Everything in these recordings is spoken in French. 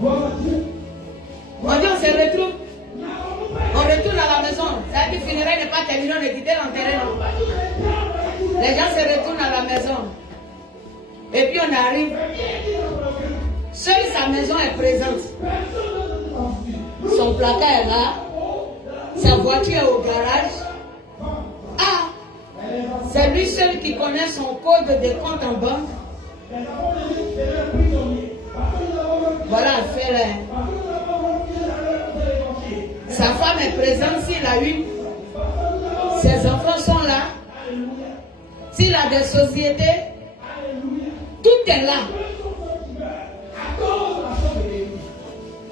On dit on se retrouve. On retourne à la maison. Ça dit funérailles n'est pas terminé, on est quitté l'enterré. Les gens se retournent à la maison. Et puis on arrive. Seule sa maison est présente. Son placard est là. Sa voiture est au garage. Ah! C'est lui seul qui connaît son code de compte en banque. Voilà le fait là. Sa femme est présente s'il a une. Ses enfants sont là. S'il a des sociétés, tout est là.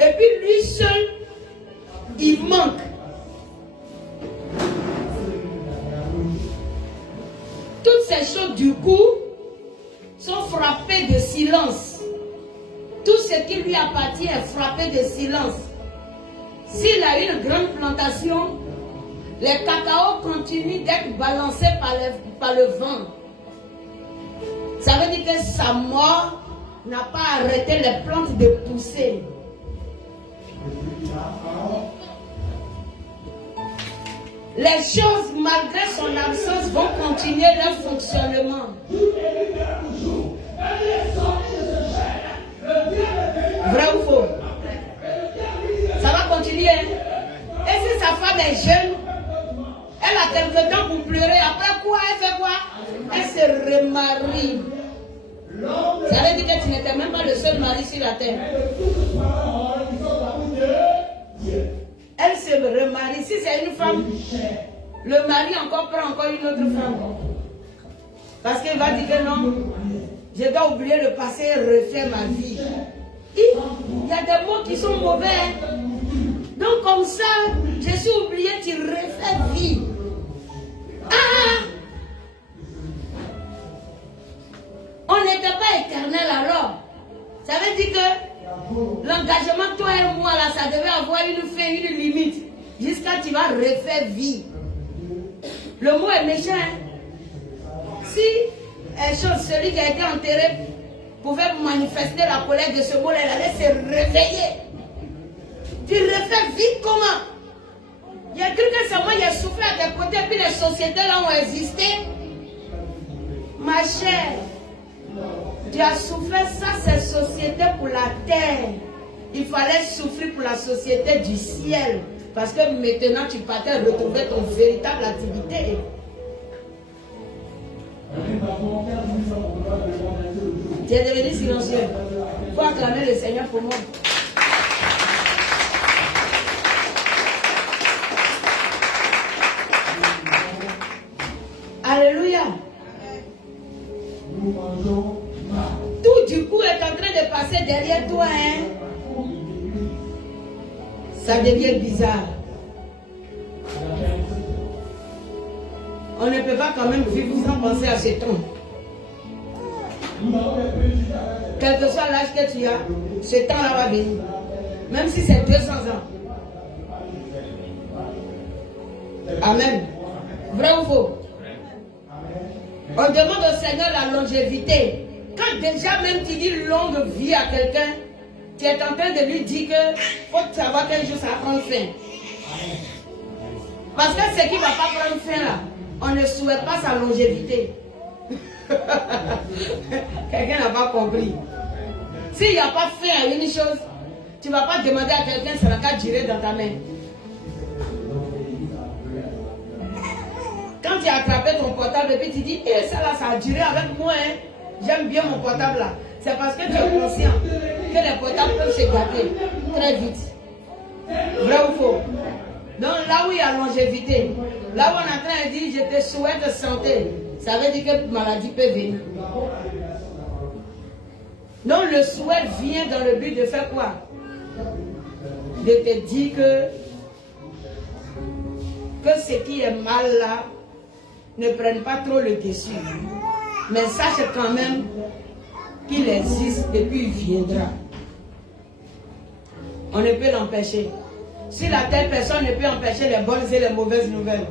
Et puis lui seul, il manque. Toutes ces choses du coup sont frappées de silence. Tout ce qui lui appartient est frappé de silence. S'il a une grande plantation, les cacao continuent d'être balancés par le vent. Ça veut dire que sa mort n'a pas arrêté les plantes de pousser. Les choses, malgré son absence, vont continuer leur fonctionnement. Vrai ou faux? Ça va continuer. Et si sa femme est jeune, elle a quelque temps pour pleurer. Après quoi, elle fait quoi? Elle se remarie. Ça veut dire que tu n'étais même pas le seul mari sur la terre. Elle se remarie. Si c'est une femme, le mari encore prend encore une autre femme. Parce qu'il va dire que non, je dois oublier le passé et refaire ma vie. Il y a des mots qui sont mauvais. Donc comme ça, je suis oublié, tu refais vie. Ah! On n'était pas éternel alors. Ça veut dire que l'engagement, toi et moi, là, ça devait avoir une fin, une limite. Jusqu'à tu vas refaire vie. Le mot est méchant. Hein? Si celui qui a été enterré pouvait manifester la colère de ce mot-là, il allait se réveiller. Tu refais vie comment? Il y a quelqu'un seulement, il a soufflé à tes côtés, puis les sociétés là ont existé. Ma chère, tu as souffert ça, c'est société pour la terre. Il fallait souffrir pour la société du ciel. Parce que maintenant, tu partais retrouver ton véritable activité. Tu es devenu silencieux. Il faut acclamer le Seigneur pour moi. Alléluia. Tout du coup est en train de passer derrière toi. Hein? Ça devient bizarre. On ne peut pas quand même vivre sans penser à ce temps. Quel que soit l'âge que tu as, ce temps-là va venir. Même si c'est 200 ans. Amen. Vrai ou faux? On demande au Seigneur la longévité. Quand déjà même tu dis longue vie à quelqu'un, tu es en train de lui dire que faut savoir qu'un jour ça va prendre fin. Parce que ce qui ne va pas prendre fin là, on ne souhaite pas sa longévité. Quelqu'un n'a pas compris. S'il n'y a pas fin à une chose, tu ne vas pas demander à quelqu'un ça va qu'à durer dans ta main. Quand tu as attrapé ton portable et puis tu dis, eh, ça là, ça a duré avec moi, hein. J'aime bien mon portable là. C'est parce que tu es conscient que les portables peuvent se gâter très vite. Vrai ou faux? Donc là où il y a longévité, là où on est en train de dire, je te souhaite santé, ça veut dire que maladie peut venir. Donc le souhait vient dans le but de faire quoi? De te dire que ce qui est mal là ne prenne pas trop le dessus. Mais sache quand même qu'il existe et puis il viendra. On ne peut l'empêcher. Si la telle personne ne peut empêcher les bonnes et les mauvaises nouvelles,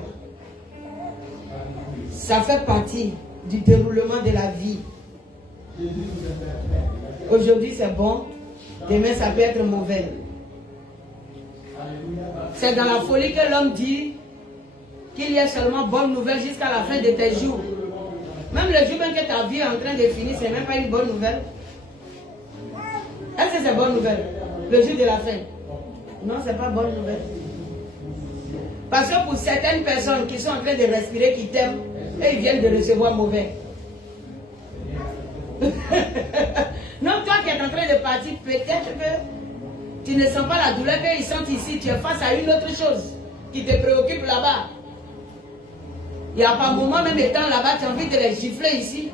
ça fait partie du déroulement de la vie. Aujourd'hui c'est bon, Demain, ça peut être mauvais. C'est dans la folie que l'homme dit qu'il y a seulement bonne nouvelle jusqu'à la fin de tes jours. Même le jour même que ta vie est en train de finir, ce n'est même pas une bonne nouvelle. Est-ce que c'est bonne nouvelle? Le jour de la fin? Non, ce n'est pas bonne nouvelle. Parce que pour certaines personnes qui sont en train de respirer, qui t'aiment, et ils viennent de recevoir mauvais. Non, toi qui es en train de partir, peut-être que tu ne sens pas la douleur qu'ils sentent ici. Tu es face à une autre chose qui te préoccupe là-bas. Il n'y a pas un moment, même étant là-bas, tu as envie de les gifler ici.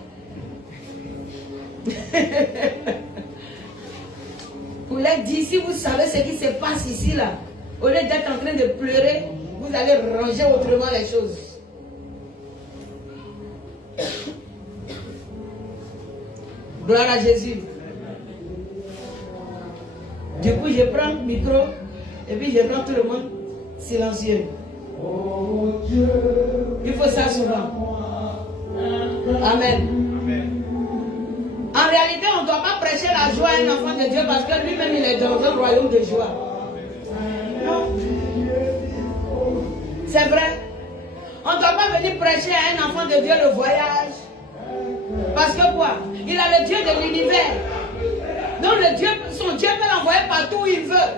Pour leur dire, si vous savez ce qui se passe ici, là, au lieu d'être en train de pleurer, vous allez ranger autrement les choses. Gloire à Jésus. Du coup, je prends le micro et puis je rends tout le monde silencieux. Il faut ça souvent. Amen. En réalité, on ne doit pas prêcher la joie à un enfant de Dieu parce que lui-même, il est dans un royaume de joie. Non. C'est vrai. On ne doit pas venir prêcher à un enfant de Dieu le voyage. Parce que quoi? Il a le Dieu de l'univers. Donc son Dieu peut l'envoyer partout où il veut.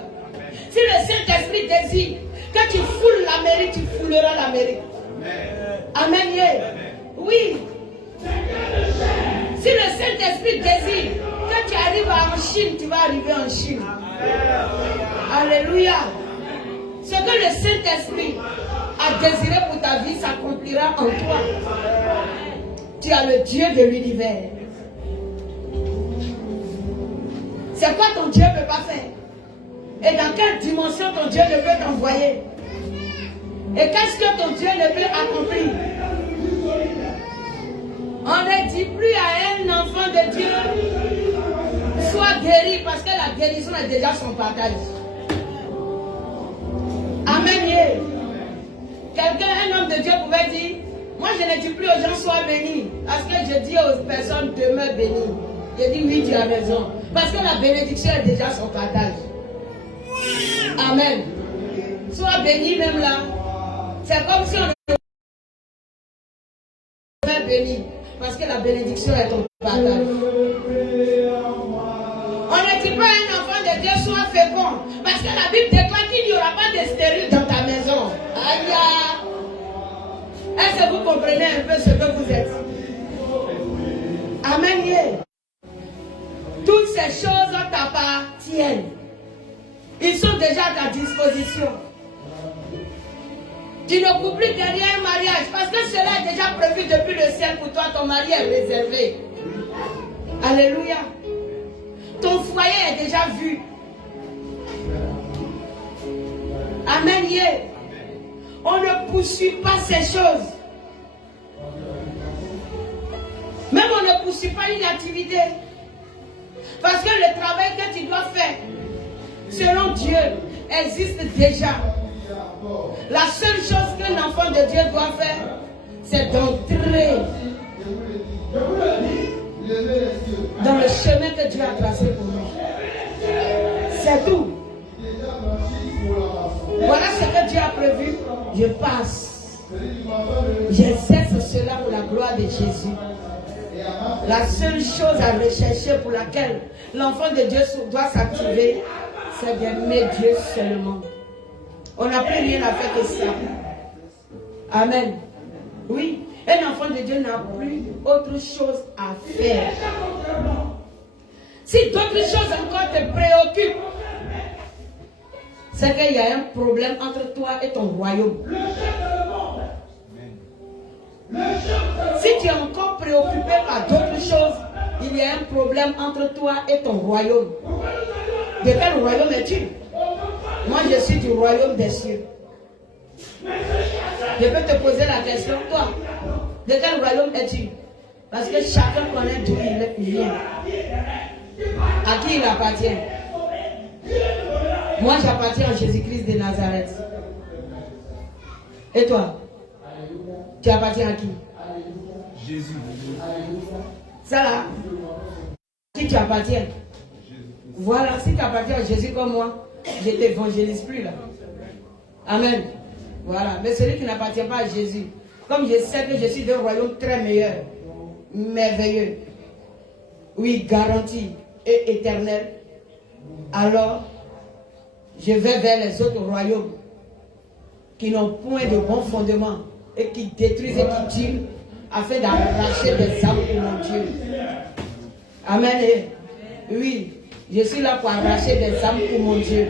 Si le Saint-Esprit désire que tu foules l'Amérique, tu fouleras l'Amérique. Amen. Oui. Si le Saint-Esprit désire que tu arrives en Chine, tu vas arriver en Chine. Alléluia. Ce que le Saint-Esprit a désiré pour ta vie s'accomplira en toi. Tu as le Dieu de l'univers. C'est quoi ton Dieu ne peut pas faire? Et dans quelle dimension ton Dieu ne peut t'envoyer? Et qu'est-ce que ton Dieu ne peut accomplir? On ne dit plus à un enfant de Dieu, sois guéri, parce que la guérison est déjà son partage. Amen. Quelqu'un, un homme de Dieu pouvait dire, moi je ne dis plus aux gens, sois bénis, parce que je dis aux personnes, demeure béni. Je dis, oui, tu as raison. Parce que la bénédiction est déjà son partage. Amen. Sois béni même là. C'est comme si on devait béni. Parce que la bénédiction est ton partage. On ne dit pas à un enfant de Dieu, sois fécond. Parce que la Bible déclare qu'il n'y aura pas de stérile dans ta maison. Aïe. Est-ce que vous comprenez un peu ce que vous êtes? Amen. Toutes ces choses t'appartiennent. Ils sont déjà à ta disposition. Tu ne cours plus derrière un mariage parce que cela est déjà prévu depuis le ciel pour toi. Ton mari est réservé. Alléluia. Ton foyer est déjà vu. Amen. On ne poursuit pas ces choses. Même on ne poursuit pas une activité. Parce que le travail que tu dois faire, selon Dieu, existe déjà. La seule chose qu'un enfant de Dieu doit faire, c'est d'entrer dans le chemin que Dieu a tracé pour lui. C'est tout. Voilà ce que Dieu a prévu. Je passe. J'exerce cela pour la gloire de Jésus. La seule chose à rechercher pour laquelle l'enfant de Dieu doit s'activer, c'est d'aimer Dieu seulement. On n'a plus rien à faire que ça. Amen. Oui, un enfant de Dieu n'a plus autre chose à faire. Si d'autres choses encore te préoccupent, c'est qu'il y a un problème entre toi et ton royaume. Si tu es encore préoccupé par d'autres choses, il y a un problème entre toi et ton royaume. De quel royaume es-tu? Moi, je suis du royaume des cieux. Je peux te poser la question, toi, de quel royaume es-tu? Parce que chacun connaît d'où il vient. À qui il appartient? Moi, j'appartiens à Jésus-Christ de Nazareth. Et toi? Tu appartiens à qui? Jésus. Ça là? À qui tu appartiens? Voilà, si tu appartiens à Jésus comme moi, je ne t'évangélise plus là. Amen. Voilà. Mais celui qui n'appartient pas à Jésus, comme je sais que je suis d'un royaume très meilleur, merveilleux, oui, garanti et éternel, alors je vais vers les autres royaumes qui n'ont point de bon fondement et qui détruisent et qui tuent afin d'arracher des âmes pour mon Dieu. Amen. Et oui, je suis là pour arracher des âmes pour mon Dieu.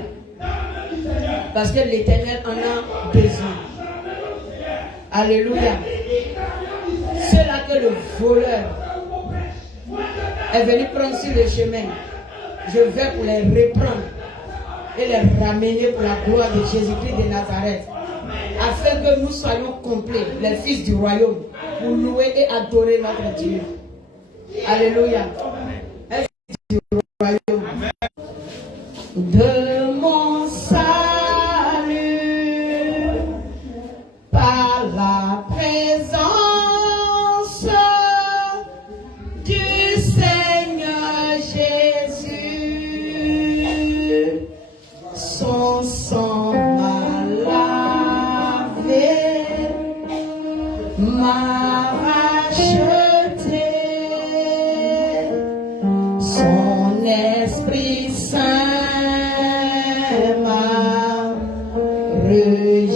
Parce que l'Éternel en a besoin. Alléluia. Ceux-là que le voleur est venu prendre sur le chemin, je vais pour les reprendre et les ramener pour la gloire de Jésus-Christ de Nazareth. Afin que nous soyons complets, les fils du royaume, pour louer et adorer notre Dieu. Alléluia. Est-ce du royaume de mon salut par la présence du Seigneur Jésus, son sang m'a lavé, m'a racheté, son Esprit Saint m'a régénéré.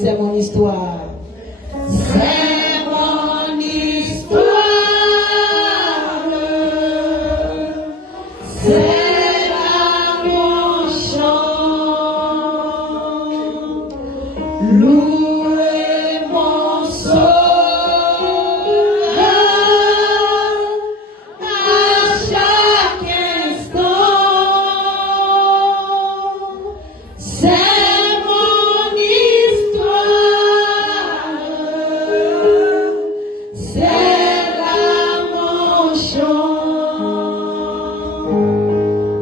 C'est mon histoire. C'est mon histoire. C'est là mon chant. Louez mon sauveur à chaque instant. C'est mon histoire. C'est là mon chant.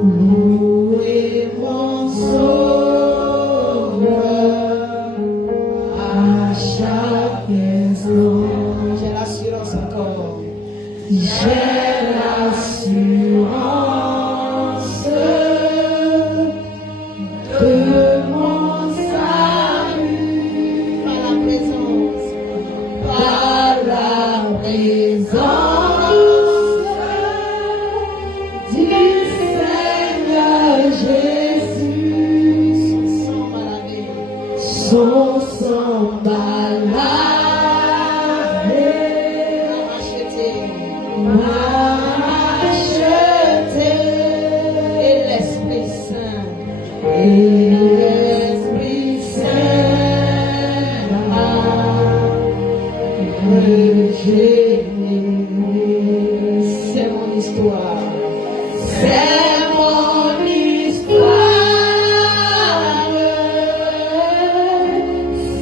Louez mon sauveur à chaque instant. J'ai l'assurance encore. J'ai l'assurance de mon salut par la présence du Seigneur Jésus. Son sang m'a lavé, m'a racheté, et l'Esprit Saint, m'a régénéré. C'est mon histoire. C'est mon histoire.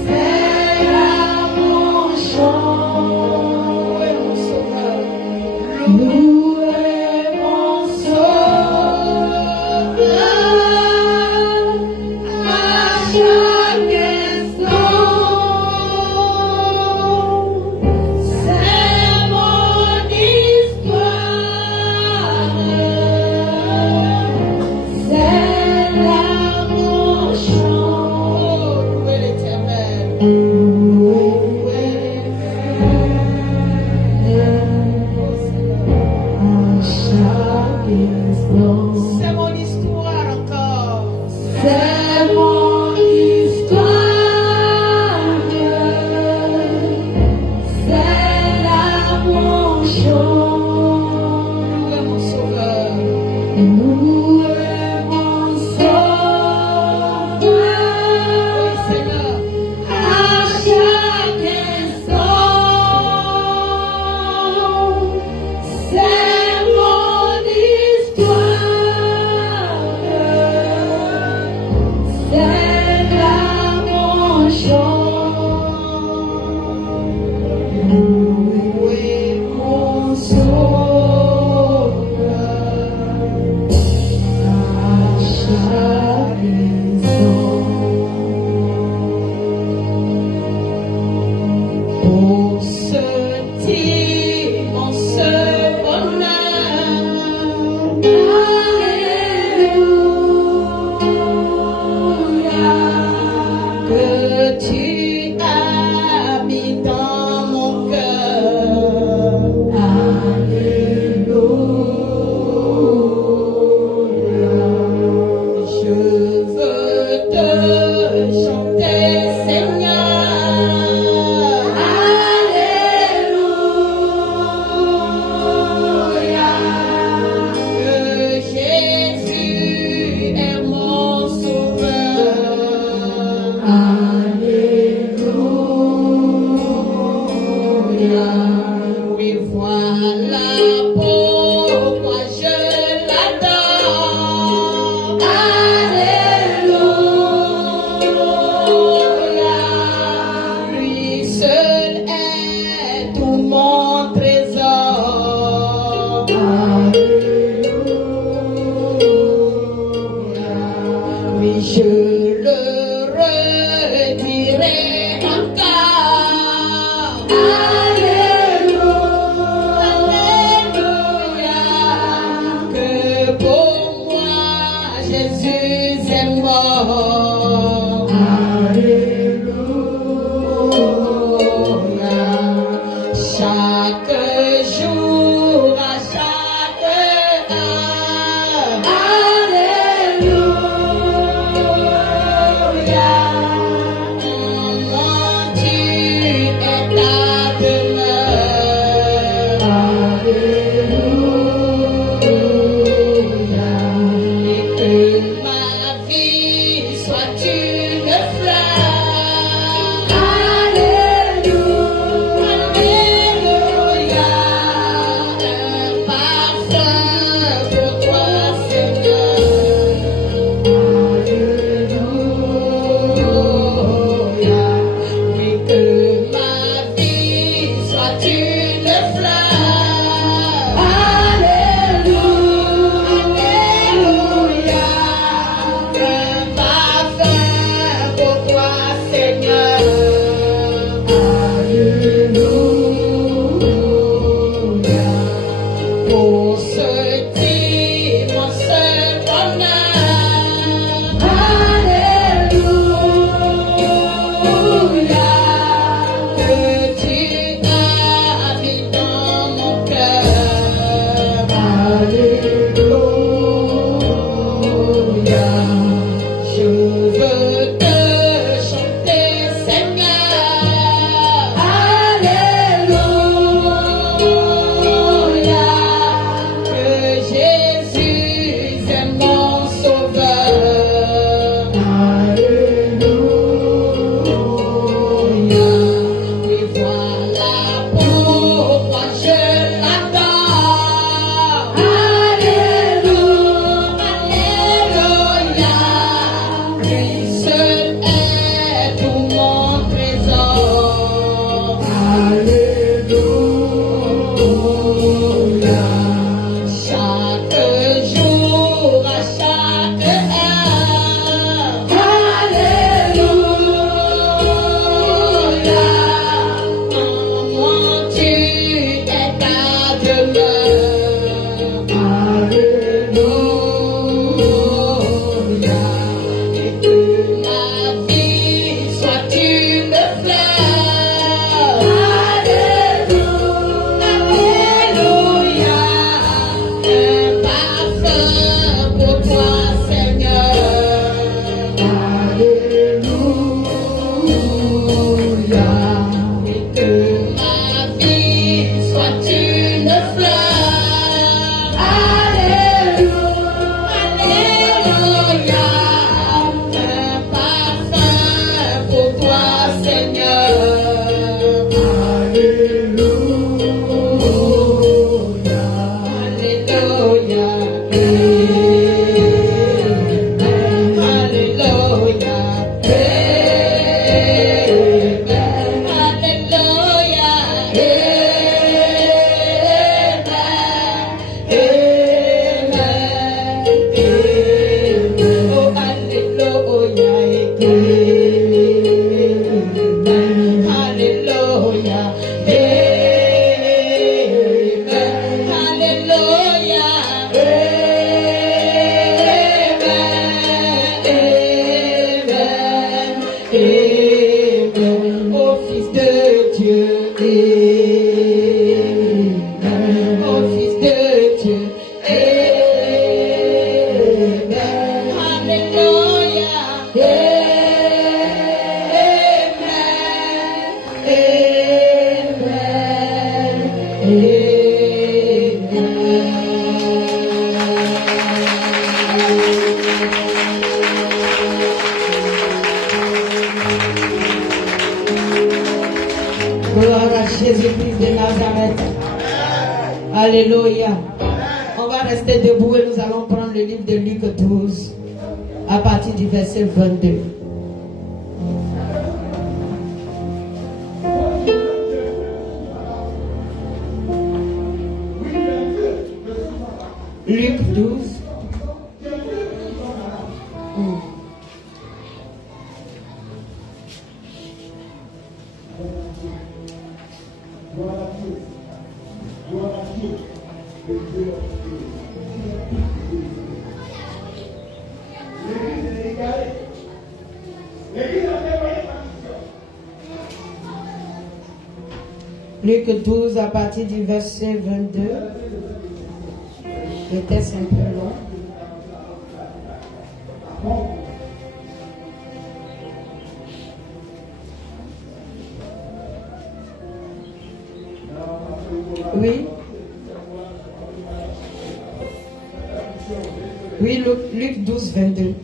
C'est là mon chant. Louez mon sauveur. Louez mon sauveur à chaque instant. C'est mon histoire. C'est là mon chant. Louez l'Éternel. Louez à chaque instant. C'est mon histoire encore. C'est mon histoire. C'est là mon chant. Louez mon sauveur. Louez mon sauveur. Oui, Seigneur. À chaque instant. C'est mon histoire. de Nazareth. Alléluia. On va rester debout et nous allons prendre le livre de Luc 12 à partir du verset 22. Luc 12. Luc 12 à partir du verset 22. Le texte est un peu long. Oui. Oui, Luc 12, 22.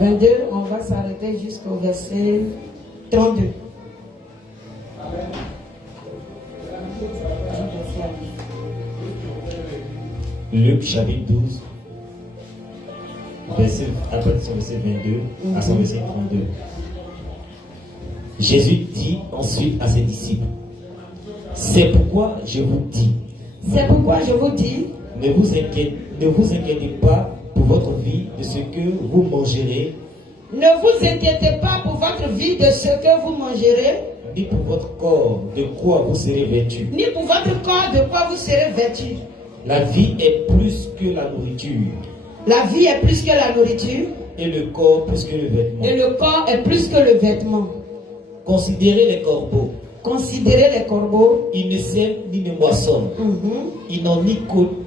22, on va s'arrêter jusqu'au verset 32. Luc chapitre 12, à partir de son verset 22 à son verset 32. Jésus dit ensuite à ses disciples, c'est pourquoi je vous dis, ne vous inquiétez pas pour votre vie de ce que vous mangerez. Ne vous inquiétez pas pour votre vie de ce que vous mangerez. Ni pour votre corps de quoi vous serez vêtu. Ni pour votre corps de quoi vous serez vêtu. La vie est plus que la nourriture. La vie est plus que la nourriture. Et le corps plus que le vêtement. Et le corps est plus que le vêtement. Considérez les corbeaux. Considérez les corbeaux. Ils ne sèment ni ne moissonnent. Ils n'ont ni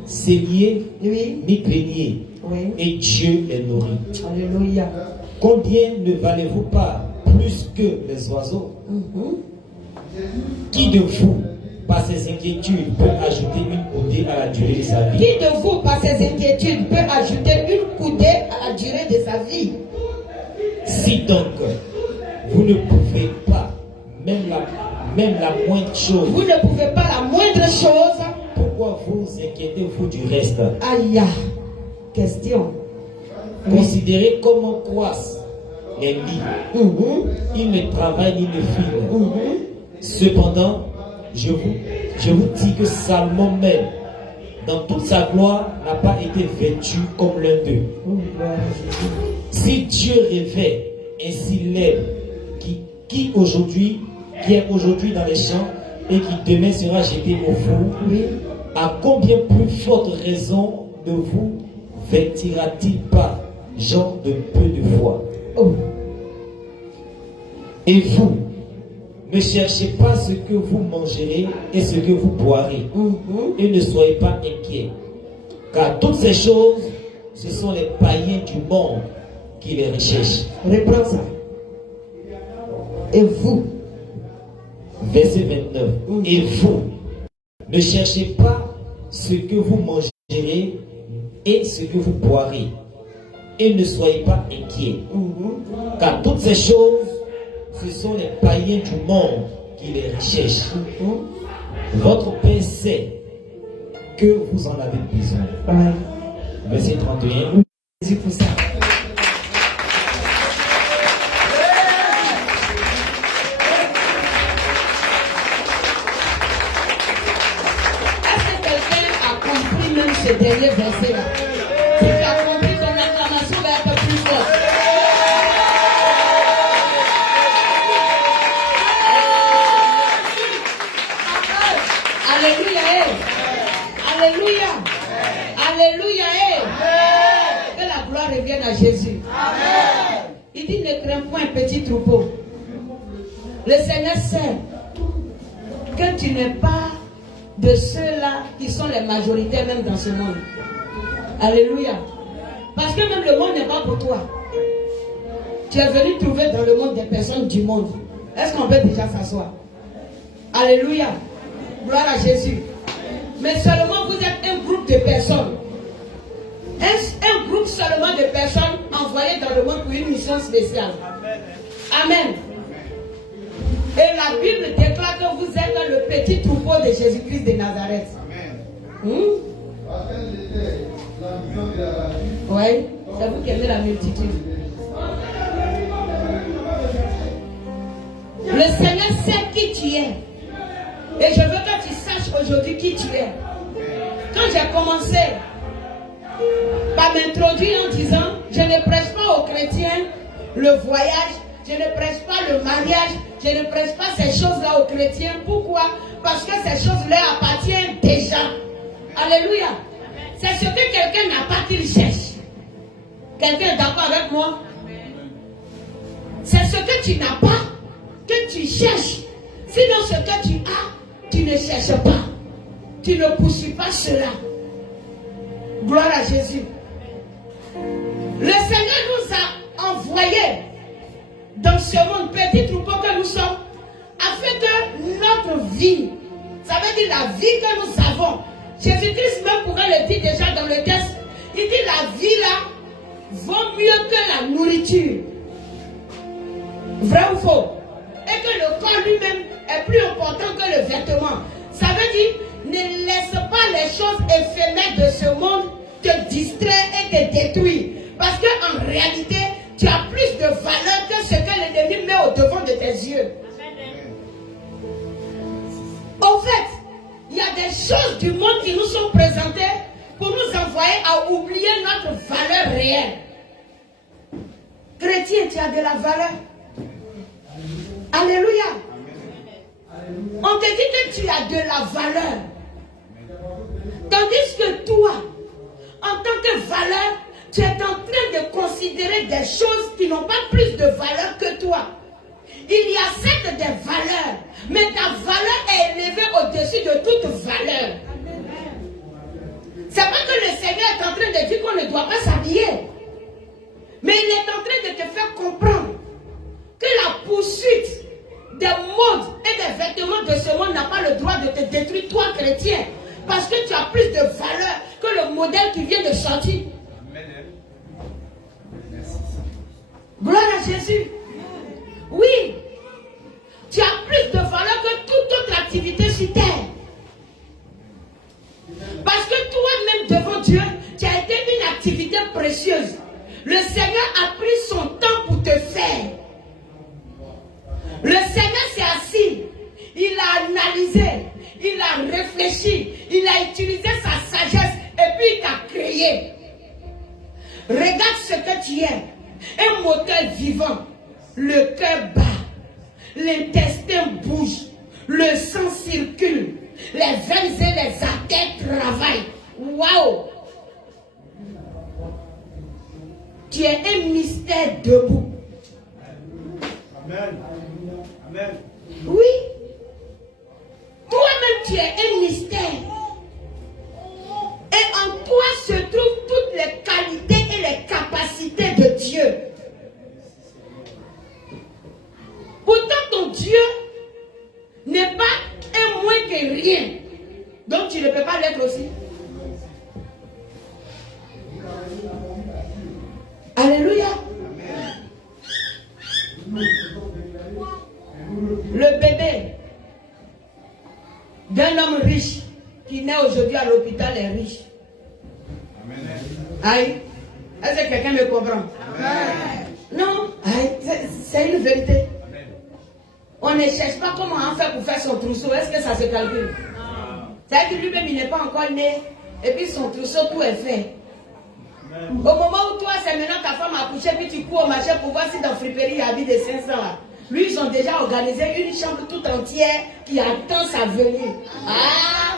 cellier, ni grenier. Oui. Et Dieu les nourrit. Alléluia. Combien ne valez-vous pas plus que les oiseaux? Qui de vous, par ses inquiétudes, peut ajouter une coudée à la durée de sa vie? Qui de vous, par ses inquiétudes, peut ajouter une coudée à la durée de sa vie? Si donc, vous ne pouvez pas, même la moindre chose, vous ne pouvez pas la moindre chose, pourquoi vous inquiétez-vous du reste? Aïe, question. Considérez comment croissent les lits. Ils ne travaillent ni ne filent. Cependant, je vous dis que Salomon même, dans toute sa gloire, n'a pas été vêtu comme l'un d'eux. Si Dieu revêt ainsi l'herbe qui est aujourd'hui dans les champs et qui demain sera jetée au four, à combien plus forte raison ne vous vêtira-t-il pas, gens de peu de foi? Et vous, ne cherchez pas ce que vous mangerez et ce que vous boirez. Et ne soyez pas inquiets. Car toutes ces choses, ce sont les païens du monde qui les recherchent. Reprends ça. Et vous, verset 29. Et vous, ne cherchez pas ce que vous mangerez et ce que vous boirez. Et ne soyez pas inquiets. Car toutes ces choses, ce sont les païens du monde qui les recherchent. Votre Père sait que vous en avez besoin. Verset 31. Jésus pour ça. Est-ce que quelqu'un a compris même ce dernier verset-là? Si tu as compris, ton acclamation va être plus forte. Alléluia. Alléluia. Alléluia. Que la gloire revienne à Jésus. Il dit ne crains point un petit troupeau. Le Seigneur sait que tu n'es pas de ceux-là qui sont les majorités même dans ce monde. Alléluia. Parce que même le monde n'est pas pour toi. Tu es venu trouver dans le monde des personnes du monde. Est-ce qu'on peut déjà s'asseoir? Alléluia. Gloire à Jésus. Mais seulement vous êtes un groupe de personnes. Un groupe seulement de personnes envoyées dans le monde pour une mission spéciale. Amen. Et la Bible déclare que vous êtes le petit troupeau de Jésus-Christ de Nazareth. Oui, c'est vous qui aimez la multitude. Le Seigneur sait qui tu es. Et je veux que tu saches aujourd'hui qui tu es. Quand j'ai commencé par m'introduire en disant, je ne prêche pas aux chrétiens le voyage, je ne prêche pas le mariage, je ne prêche pas ces choses-là aux chrétiens. Pourquoi? Parce que ces choses leur appartiennent déjà. Alléluia. C'est ce que quelqu'un n'a pas qu'il cherche. Quelqu'un est d'accord avec moi? C'est ce que tu n'as pas que tu cherches. Sinon ce que tu as, tu ne cherches pas. Tu ne poursuis pas cela. Gloire à Jésus. Le Seigneur nous a envoyés dans ce monde, petit troupeau que nous sommes, afin que notre vie, ça veut dire la vie que nous avons, Jésus-Christ même pourrait le dire déjà dans le texte, il dit la vie là vaut mieux que la nourriture. Vrai ou faux? Et que le corps lui-même est plus important que le vêtement. Ça veut dire, ne laisse pas les choses éphémères de ce monde te distraire et te détruire. Parce qu'en réalité, tu as plus de valeur que ce que l'ennemi met au devant de tes yeux. Au fait, il y a des choses du monde qui nous sont présentées pour nous envoyer à oublier notre valeur réelle. Chrétien, tu as de la valeur. Alléluia. On te dit que tu as de la valeur. Tandis que toi, en tant que valeur, tu es en train de considérer des choses qui n'ont pas plus de valeur que toi. Il y a certes des valeurs, mais ta valeur est élevée au-dessus de toute valeur. C'est pas que le Seigneur est en train de dire qu'on ne doit pas s'habiller, mais il est en train de te faire comprendre que la poursuite des modes et des vêtements de ce monde n'a pas le droit de te détruire, toi chrétien, parce que tu as plus de valeur que le modèle qui vient de sortir. Gloire à Jésus. Oui, tu as plus de valeur que toute autre activité sur terre. Parce que toi-même devant Dieu, tu as été une activité précieuse. Le Seigneur a pris son temps pour te faire. Le Seigneur s'est assis, il a analysé, il a réfléchi, il a utilisé sa sagesse et puis il t'a créé. Regarde ce que tu es, un moteur vivant, le cœur bat, l'intestin bouge, le sang circule, les veines et les artères travaillent. Waouh! Tu es un mystère debout. Amen. Amen. Oui. Toi-même, tu es un mystère. Et en toi se trouvent toutes les qualités et les capacités de Dieu. Pourtant, ton Dieu n'est pas un moins que rien. Donc, tu ne peux pas l'être aussi. Alléluia. Le bébé d'un homme riche qui naît aujourd'hui à l'hôpital est riche. Aïe. Est-ce que quelqu'un me comprend? Non. Aïe. C'est une vérité. On ne cherche pas comment en faire pour faire son trousseau. Est-ce que ça se calcule? C'est-à-dire que lui-même il n'est pas encore né. Et puis son trousseau tout est fait. Au moment où toi, c'est maintenant ta femme a accouché, puis tu cours au marché pour voir si dans friperie il y a mis des 500 là. Lui, ils ont déjà organisé une chambre toute entière qui attend sa venue. Ah!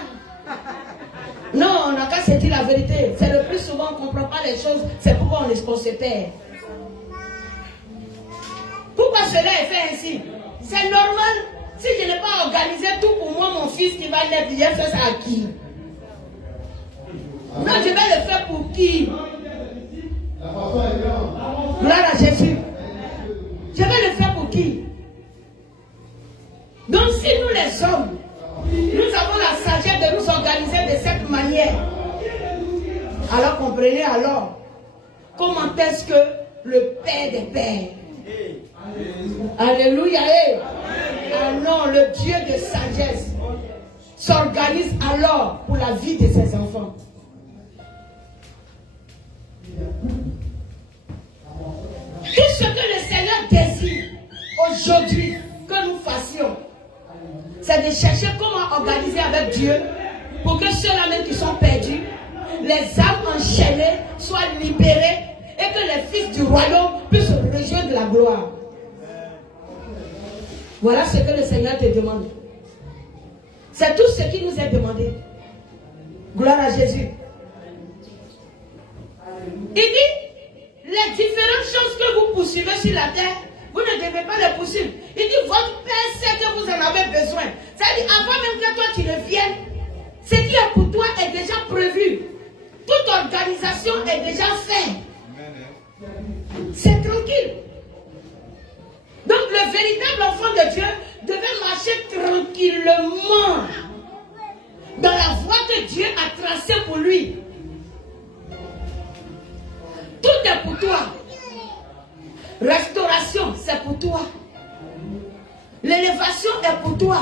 Non, on n'a qu'à se dire la vérité. C'est le plus souvent, on ne comprend pas les choses. C'est pourquoi on se perd. Pourquoi cela est fait ainsi? C'est normal. Si je n'ai pas organisé tout pour moi, mon fils qui va naître, je vais faire ça à qui? Non, je vais le faire pour qui? Gloire à Jésus. Je vais le faire pour qui? Donc si nous les hommes, nous avons la sagesse de nous organiser de cette manière, alors comprenez alors comment est-ce que le Père des Pères, Alléluia, Alors le Dieu de sagesse s'organise alors pour la vie de ses enfants. Tout ce que le Seigneur désire aujourd'hui que nous fassions, c'est de chercher comment organiser avec Dieu pour que ceux-là même qui sont perdus, les âmes enchaînées soient libérées et que les fils du royaume puissent rejoindre la gloire. Voilà ce que le Seigneur te demande. C'est tout ce qui nous est demandé. Gloire à Jésus. Il dit, les différentes choses que vous poursuivez sur la terre, vous ne devez pas les poursuivre. Il dit, votre Père sait que vous en avez besoin. C'est-à-dire, avant même que toi tu ne viennes, ce qui est pour toi est déjà prévu. Toute organisation est déjà faite. C'est tranquille. Donc le véritable enfant de Dieu devait marcher tranquillement dans la voie que Dieu a tracée pour lui. Tout est pour toi. Restauration, c'est pour toi. L'élévation est pour toi.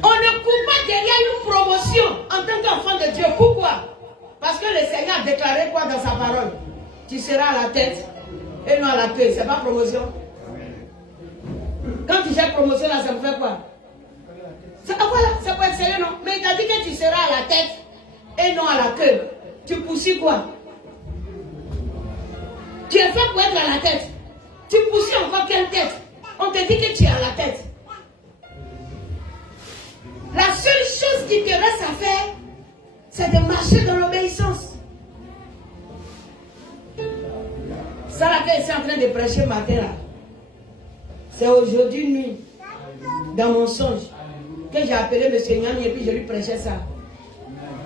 On ne court pas derrière une promotion en tant qu'enfant de Dieu. Pourquoi? Parce que le Seigneur a déclaré quoi dans sa parole? Tu seras à la tête et non à la queue. C'est pas promotion. Quand tu cherches promotion là, ça me fait quoi? Voilà, ça peut être sérieux, non? Mais il t'a dit que tu seras à la tête et non à la queue. Tu poursuis quoi? Tu es fait pour être à la tête. Tu poursuis encore quelle tête? On te dit que tu es à la tête. La seule chose qui te reste à faire, c'est de marcher dans l'obéissance. Ça là que je suis en train de prêcher matin là, c'est aujourd'hui nuit, dans mon songe, que j'ai appelé M. Nyami et puis je lui prêchais ça.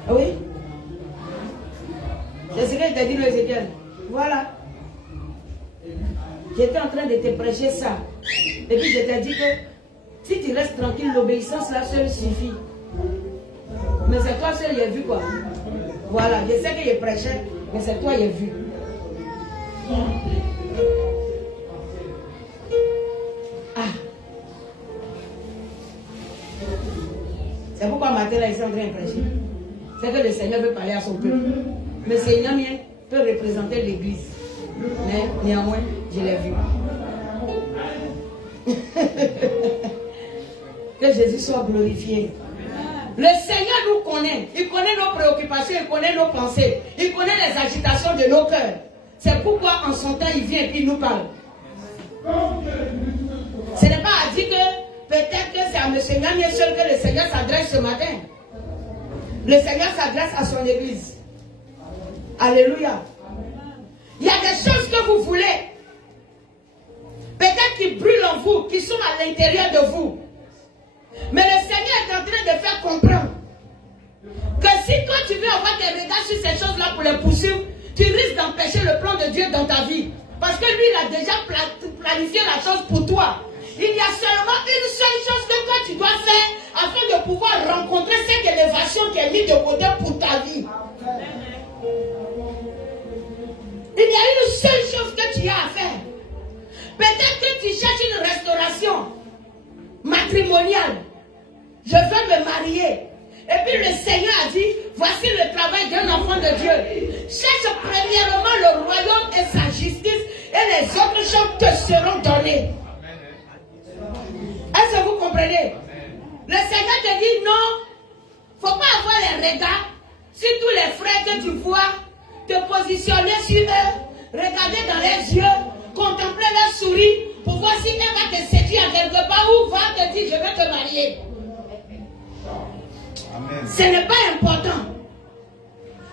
Ah oui? C'est ce que je t'ai dit, Ézéchiel. Voilà. J'étais en train de te prêcher ça. Et puis je t'ai dit que si tu restes tranquille, l'obéissance là seule suffit. Mais c'est toi seul, j'ai vu quoi. Voilà, je sais que je prêchais, mais c'est toi, j'ai vu. Ah. C'est pourquoi matin là, ils sont en train de prêcher. C'est que le Seigneur veut parler à son peuple. Mais le Seigneur peut représenter l'église. Mais néanmoins, je l'ai vu. Que Jésus soit glorifié. Le Seigneur nous connaît. Il connaît nos préoccupations, il connaît nos pensées, il connaît les agitations de nos cœurs. C'est pourquoi en son temps, il vient et puis il nous parle. Ce n'est pas à dire que peut-être que c'est à M. Nyami seul que le Seigneur s'adresse ce matin. Le Seigneur s'adresse à son église. Alléluia. Il y a des choses que vous voulez. Peut-être qui brûlent en vous, qui sont à l'intérieur de vous. Mais le Seigneur est en train de faire comprendre que si toi tu veux avoir tes regards sur ces choses-là pour les poursuivre, tu risques d'empêcher le plan de Dieu dans ta vie. Parce que lui, il a déjà planifié la chose pour toi. Il y a seulement une seule chose que toi tu dois faire afin de pouvoir rencontrer cette élévation qui est mise de côté pour ta vie. Il y a une seule chose que tu as à faire. Peut-être que tu cherches une restauration matrimoniale. Je veux me marier. Et puis le Seigneur a dit, voici le travail d'un enfant de Dieu. Cherche premièrement le royaume et sa justice, et les autres choses te seront données. Est-ce que vous comprenez? Le Seigneur te dit non, il ne faut pas avoir les regards sur tous les frères que tu vois, te positionner sur eux, regarder dans les yeux, contempler leur souris, pour voir si elle va te séduire quelque part ou va te dire je vais te marier. Amen. Ce n'est pas important.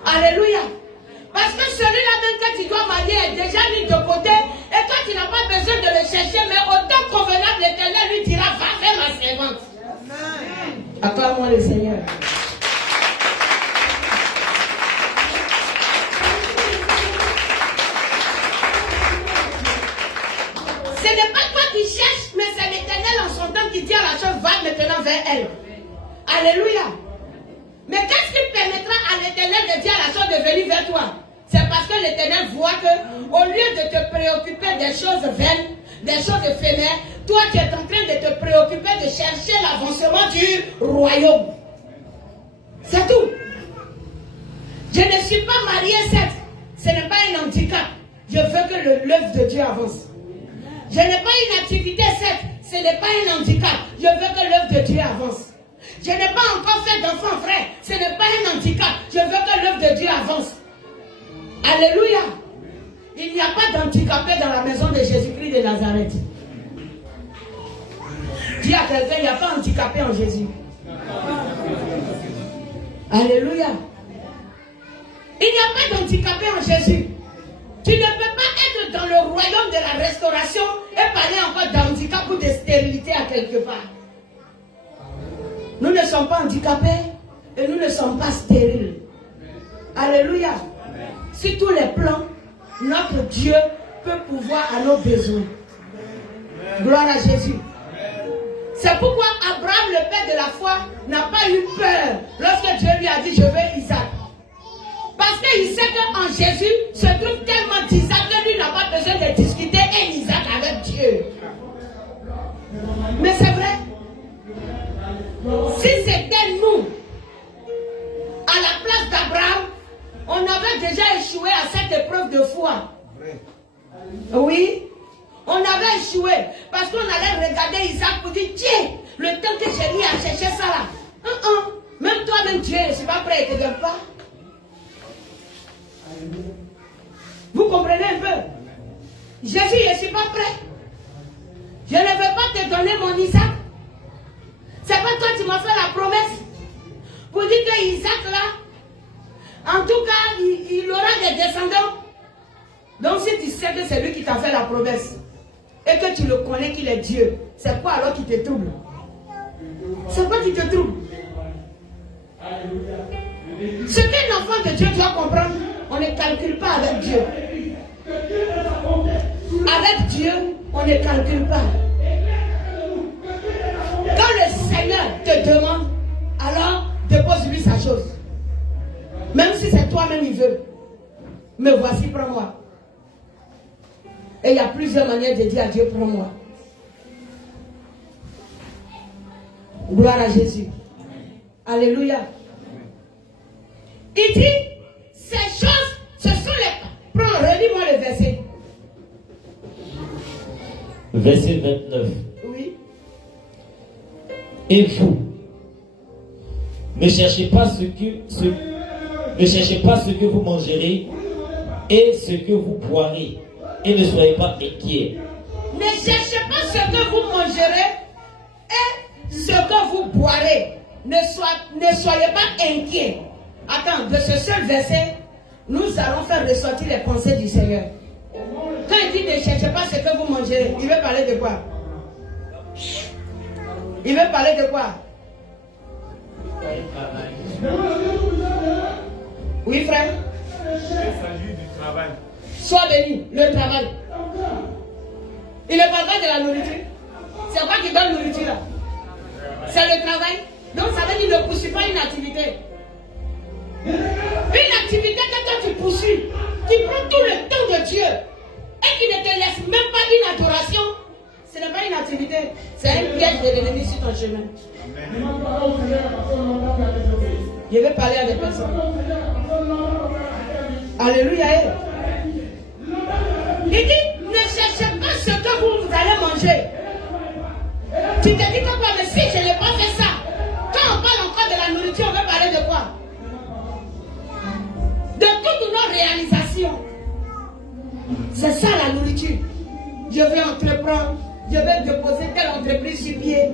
Alléluia. Parce que celui-là même que tu dois marier est déjà mis de côté et toi tu n'as pas besoin de le chercher, mais au temps convenable, l'Éternel lui dira va faire ma servante. Acclame-moi le Seigneur. Ce n'est pas toi qui cherches, mais c'est l'Éternel en son temps qui dit à la chose va maintenant vers elle. Alléluia. Mais qu'est-ce qui permettra à l'Éternel de dire à la chose de venir vers toi? C'est parce que l'Éternel voit que, au lieu de te préoccuper des choses vaines, des choses éphémères, toi tu es en train de te préoccuper de chercher l'avancement du royaume. C'est tout. Je ne suis pas mariée, certes. Ce n'est pas un handicap. Je veux que l'œuvre de Dieu avance. Je n'ai pas une activité, certes. Ce n'est pas un handicap. Je veux que l'œuvre de Dieu avance. Je n'ai pas encore fait d'enfant, frère. Ce n'est pas un handicap. Je veux que l'œuvre de Dieu avance. Alléluia. Il n'y a pas d'handicapé dans la maison de Jésus-Christ de Nazareth. Dis à quelqu'un, il n'y a pas handicapé en Jésus. Alléluia. Il n'y a pas d'handicapé en Jésus. Tu ne peux pas être dans le royaume de la restauration et parler encore d'handicap ou de stérilité à quelque part. Nous ne sommes pas handicapés et nous ne sommes pas stériles. Alléluia. Sur tous les plans, notre Dieu peut pouvoir à nos besoins. Gloire à Jésus. C'est pourquoi Abraham, le père de la foi, n'a pas eu peur lorsque Dieu lui a dit, je veux Isaac. Parce qu'il sait qu'en Jésus se trouve tellement d'Isaac que lui n'a pas besoin de discuter un Isaac avec Dieu. Mais c'est vrai. Si c'était nous, à la place d'Abraham, on avait déjà échoué à cette épreuve de foi. Oui, on avait échoué parce qu'on allait regarder Isaac pour dire, tiens, le temps que j'ai mis à chercher ça là. Même toi-même Dieu, je ne suis pas prêt, il ne te donne pas. Vous comprenez un peu? Jésus, je ne suis pas prêt. Je ne veux pas te donner mon Isaac. C'est pas toi qui m'as fait la promesse. Pour dire que Isaac là, en tout cas, il aura des descendants. Donc si tu sais que c'est lui qui t'a fait la promesse, et que tu le connais qu'il est Dieu, c'est quoi alors qui te trouble? C'est quoi qui te trouble? Ce qu'un enfant de Dieu doit comprendre, on ne calcule pas avec Dieu. Avec Dieu, on ne calcule pas. Quand le Seigneur te demande, alors dépose-lui sa chose. Même si c'est toi-même il veut. Mais voici, prends-moi. Et il y a plusieurs manières de dire à Dieu, prends-moi. Gloire à Jésus. Alléluia. Il dit, ces choses, ce sont les... Prends, relis-moi le verset. Verset 29. Oui. Et vous, ne cherchez pas ce que vous mangerez et ce que vous boirez, et ne soyez pas inquiets. Ne cherchez pas ce que vous mangerez et ce que vous boirez. Ne soyez pas inquiets. Attends, de ce seul verset, nous allons faire ressortir les pensées du Seigneur. Quand il dit ne cherchez pas ce que vous mangerez, il veut parler de quoi? Il veut parler de quoi? Oui, frère? Il s'agit du travail. Sois béni, le travail. Il ne parle pas de la nourriture. C'est quoi qui donne nourriture là? C'est le travail. Donc ça veut dire ne poursuis pas une activité. Une activité que toi tu poursuis, qui prend tout le temps de Dieu et qui ne te laisse même pas une adoration, ce n'est pas une activité, c'est un piège de l'ennemi sur ton chemin. Je vais parler à des personnes. Alléluia. Il dit, ne cherchez pas ce que vous allez manger. Tu te dis que quoi, mais si je n'ai pas fait ça, quand on parle encore de la nourriture, on veut parler de quoi? De toutes nos réalisations. C'est ça la nourriture. Je vais entreprendre, je vais déposer telle entreprise sur pied,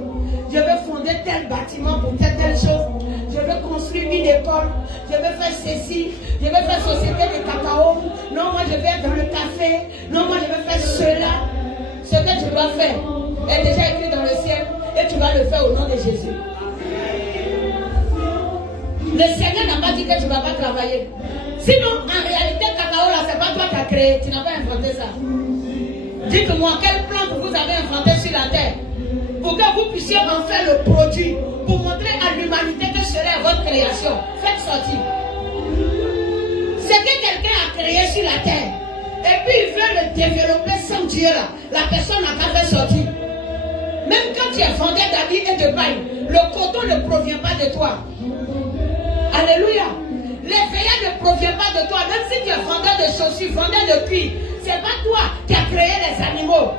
je vais fonder tel bâtiment pour telle chose, je vais construire une école, je vais faire ceci, je vais faire société de cacao, non moi je vais être dans le café, non moi je vais faire cela. Ce que tu dois faire est déjà écrit dans le ciel et tu vas le faire au nom de Jésus. Le Seigneur n'a pas dit que tu ne vas pas travailler. Sinon, en réalité, cacao là, c'est pas toi qui as créé, tu n'as pas inventé ça. Dites-moi quelle plante vous avez inventé sur la terre pour que vous puissiez en faire le produit, pour montrer à l'humanité que cela est votre création. Faites sortir. Ce que quelqu'un a créé sur la terre Et puis il veut le développer sans Dieu là. La personne n'a pas fait sortir. Même quand tu es vendeur d'habits et de paille, le coton ne provient pas de toi. Alléluia. Les veillants ne proviennent pas de toi. Même si tu es vendeur de chaussures, vendeur de cuir, ce n'est pas toi qui as créé les animaux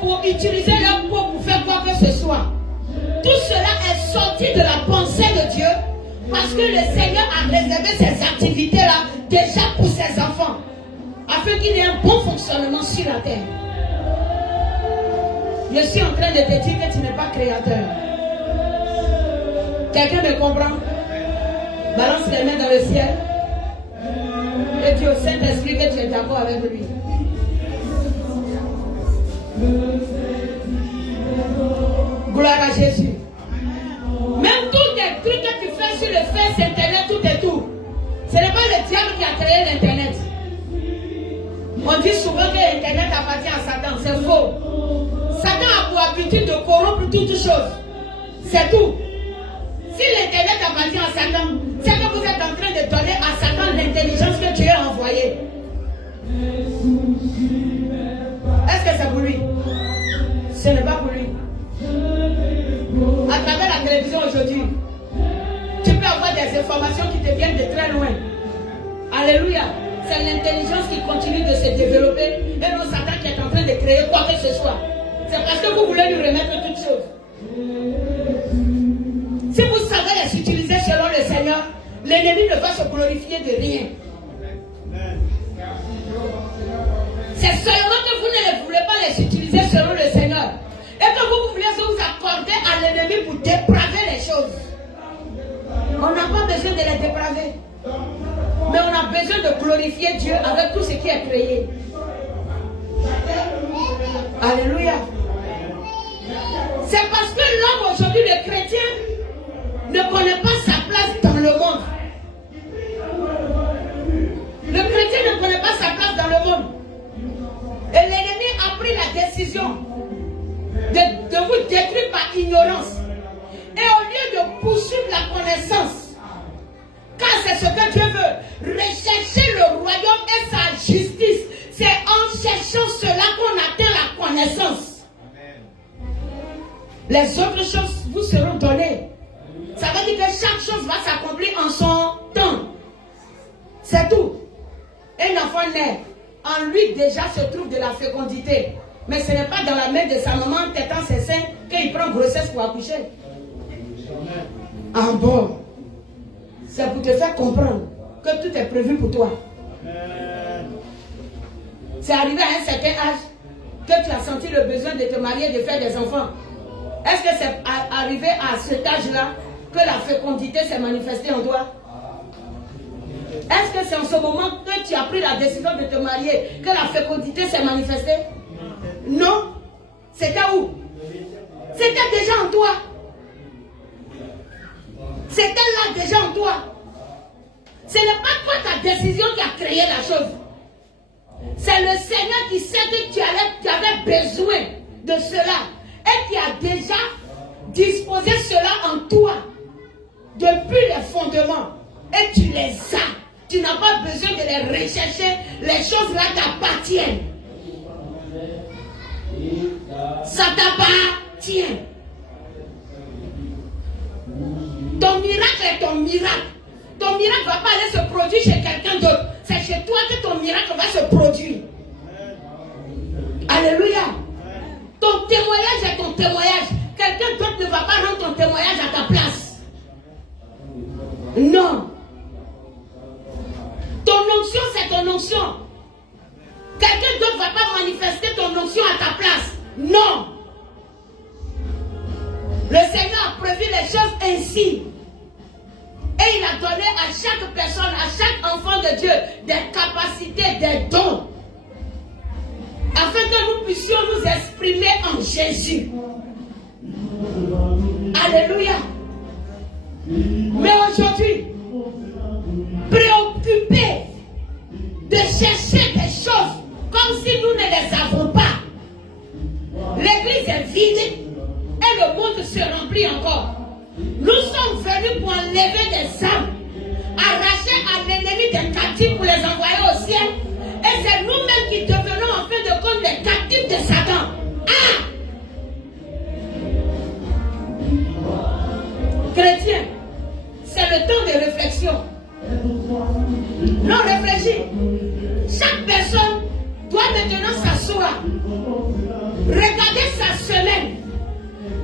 pour utiliser leur peau pour faire quoi que ce soit. Tout cela est sorti de la pensée de Dieu parce que le Seigneur a réservé ces activités-là déjà pour ses enfants afin qu'il y ait un bon fonctionnement sur la terre. Je suis en train de te dire que tu n'es pas créateur. Quelqu'un me comprend? Balance les mains dans le ciel et dis au Saint-Esprit que tu es d'accord avec lui. Gloire à Jésus. Même tous les trucs que tu fais sur le face internet, tout et tout. Ce n'est pas le diable qui a créé l'internet. On dit souvent que l'internet appartient à Satan. C'est faux. Satan a pour habitude de corrompre toutes choses. C'est tout. Si l'internet appartient à Satan, c'est que vous êtes en train de donner à Satan l'intelligence que Dieu a envoyée. Est-ce que c'est pour lui? Ce n'est pas pour lui. À travers la télévision aujourd'hui, tu peux avoir des informations qui te viennent de très loin. Alléluia. C'est l'intelligence qui continue de se développer et non Satan qui est en train de créer quoi que ce soit. C'est parce que vous voulez lui remettre toutes choses. Si vous savez les utiliser selon le Seigneur, l'ennemi ne va se glorifier de rien. C'est seulement que vous ne voulez pas les utiliser selon le Seigneur. Et que vous voulez vous accorder à l'ennemi pour dépraver les choses. On n'a pas besoin de les dépraver. Mais on a besoin de glorifier Dieu avec tout ce qui est créé. Alléluia. C'est parce que l'homme aujourd'hui, le chrétien, ne connaît pas sa place dans le monde. Le chrétien ne connaît pas sa place dans le monde. Et l'ennemi a pris la décision de vous détruire par ignorance. Et au lieu de poursuivre la connaissance, car c'est ce que Dieu veut, rechercher le royaume et sa justice, c'est en cherchant cela qu'on atteint la connaissance. Les autres choses vous seront données. Ça veut dire que chaque chose va s'accomplir en son temps. C'est tout. Un enfant naît. En lui déjà se trouve de la fécondité. Mais ce n'est pas dans la main de sa maman tétant ses seins qu'il prend grossesse pour accoucher. Ah bon. C'est pour te faire comprendre que tout est prévu pour toi. C'est arrivé à un certain âge que tu as senti le besoin de te marier, de faire des enfants. Est-ce que c'est arrivé à cet âge-là que la fécondité s'est manifestée en toi? Est-ce que c'est en ce moment que tu as pris la décision de te marier que la fécondité s'est manifestée? Non. C'était où? C'était déjà en toi. C'était là déjà en toi. Ce n'est pas toi ta décision qui a créé la chose. C'est le Seigneur qui sait que tu avais besoin de cela et qui a déjà disposé cela en toi depuis les fondements. Et tu les as. Tu n'as pas besoin de les rechercher. Les choses là t'appartiennent. Ça t'appartient. Ton miracle est ton miracle. Ton miracle ne va pas aller se produire chez quelqu'un d'autre. C'est chez toi que ton miracle va se produire. Alléluia. Ton témoignage est ton témoignage. Quelqu'un d'autre ne va pas rendre ton témoignage à ta place. Non. Ton onction, c'est ton onction. Quelqu'un d'autre ne va pas manifester ton onction à ta place. Non. Le Seigneur a prévu les choses ainsi. Et il a donné à chaque personne, à chaque enfant de Dieu, des capacités, des dons. Afin que nous puissions nous exprimer en Jésus. Alléluia. Mais aujourd'hui, préoccupés de chercher des choses comme si nous ne les avons pas. L'église est vide et le monde se remplit encore. Nous sommes venus pour enlever des âmes, arracher à l'ennemi des captifs pour les envoyer au ciel. Et c'est nous-mêmes qui devons Chaque personne doit maintenant s'asseoir, regarder sa semaine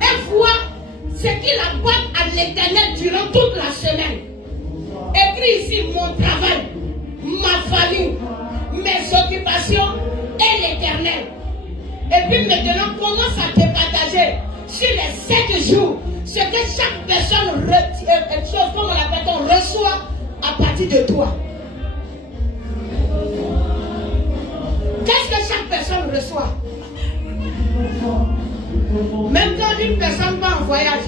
et voir ce qu'il apporte à l'Éternel durant toute la semaine. Écris ici mon travail, ma famille, mes occupations et l'Éternel. Et puis maintenant, commence à te partager sur les 7 jours ce que chaque personne reçoit à partir de toi. Qu'est-ce que chaque personne reçoit? Même quand une personne va en voyage,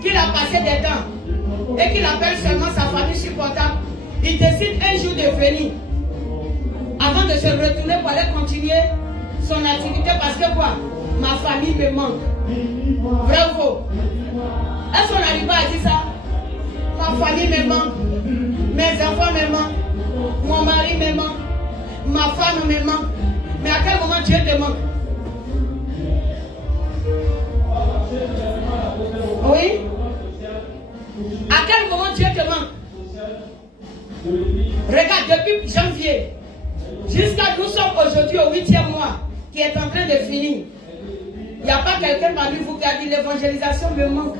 qu'il a passé des temps et qu'il appelle seulement sa famille supportable, il décide un jour de venir avant de se retourner pour aller continuer son activité parce que quoi? Ma famille me manque. Vrai ou faux? Est-ce qu'on n'arrive pas à dire ça? Ma famille me manque, mes enfants me manquent, mon mari me manque, ma femme me manque. Mais à quel moment Dieu te manque? Oui? À quel moment Dieu te manque? Regarde, depuis janvier jusqu'à nous sommes aujourd'hui au 8e mois qui est en train de finir. Il n'y a pas quelqu'un parmi vous qui a dit l'évangélisation me manque.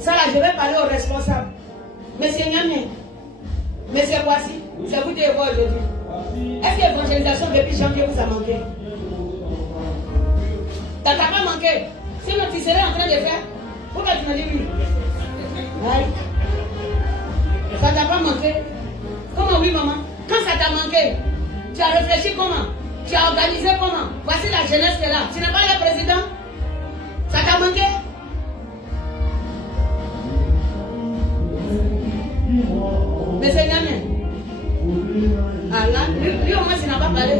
Ça là, je vais parler aux responsables. Monsieur Nyamé, monsieur Voici, c'est vous qui êtes aujourd'hui. Est-ce que l'évangélisation depuis janvier vous a manqué? Ça t'a pas manqué? Sinon tu serais en train de faire. Pourquoi tu me dis oui? Oui. Ça t'a pas manqué? Comment oui maman? Quand ça t'a manqué, tu as réfléchi comment? Tu as organisé comment? Voici la jeunesse qui est là. Tu n'es pas le président? Ça t'a manqué? Mais c'est gagné. Ah là, lui au moins il n'a pas parlé.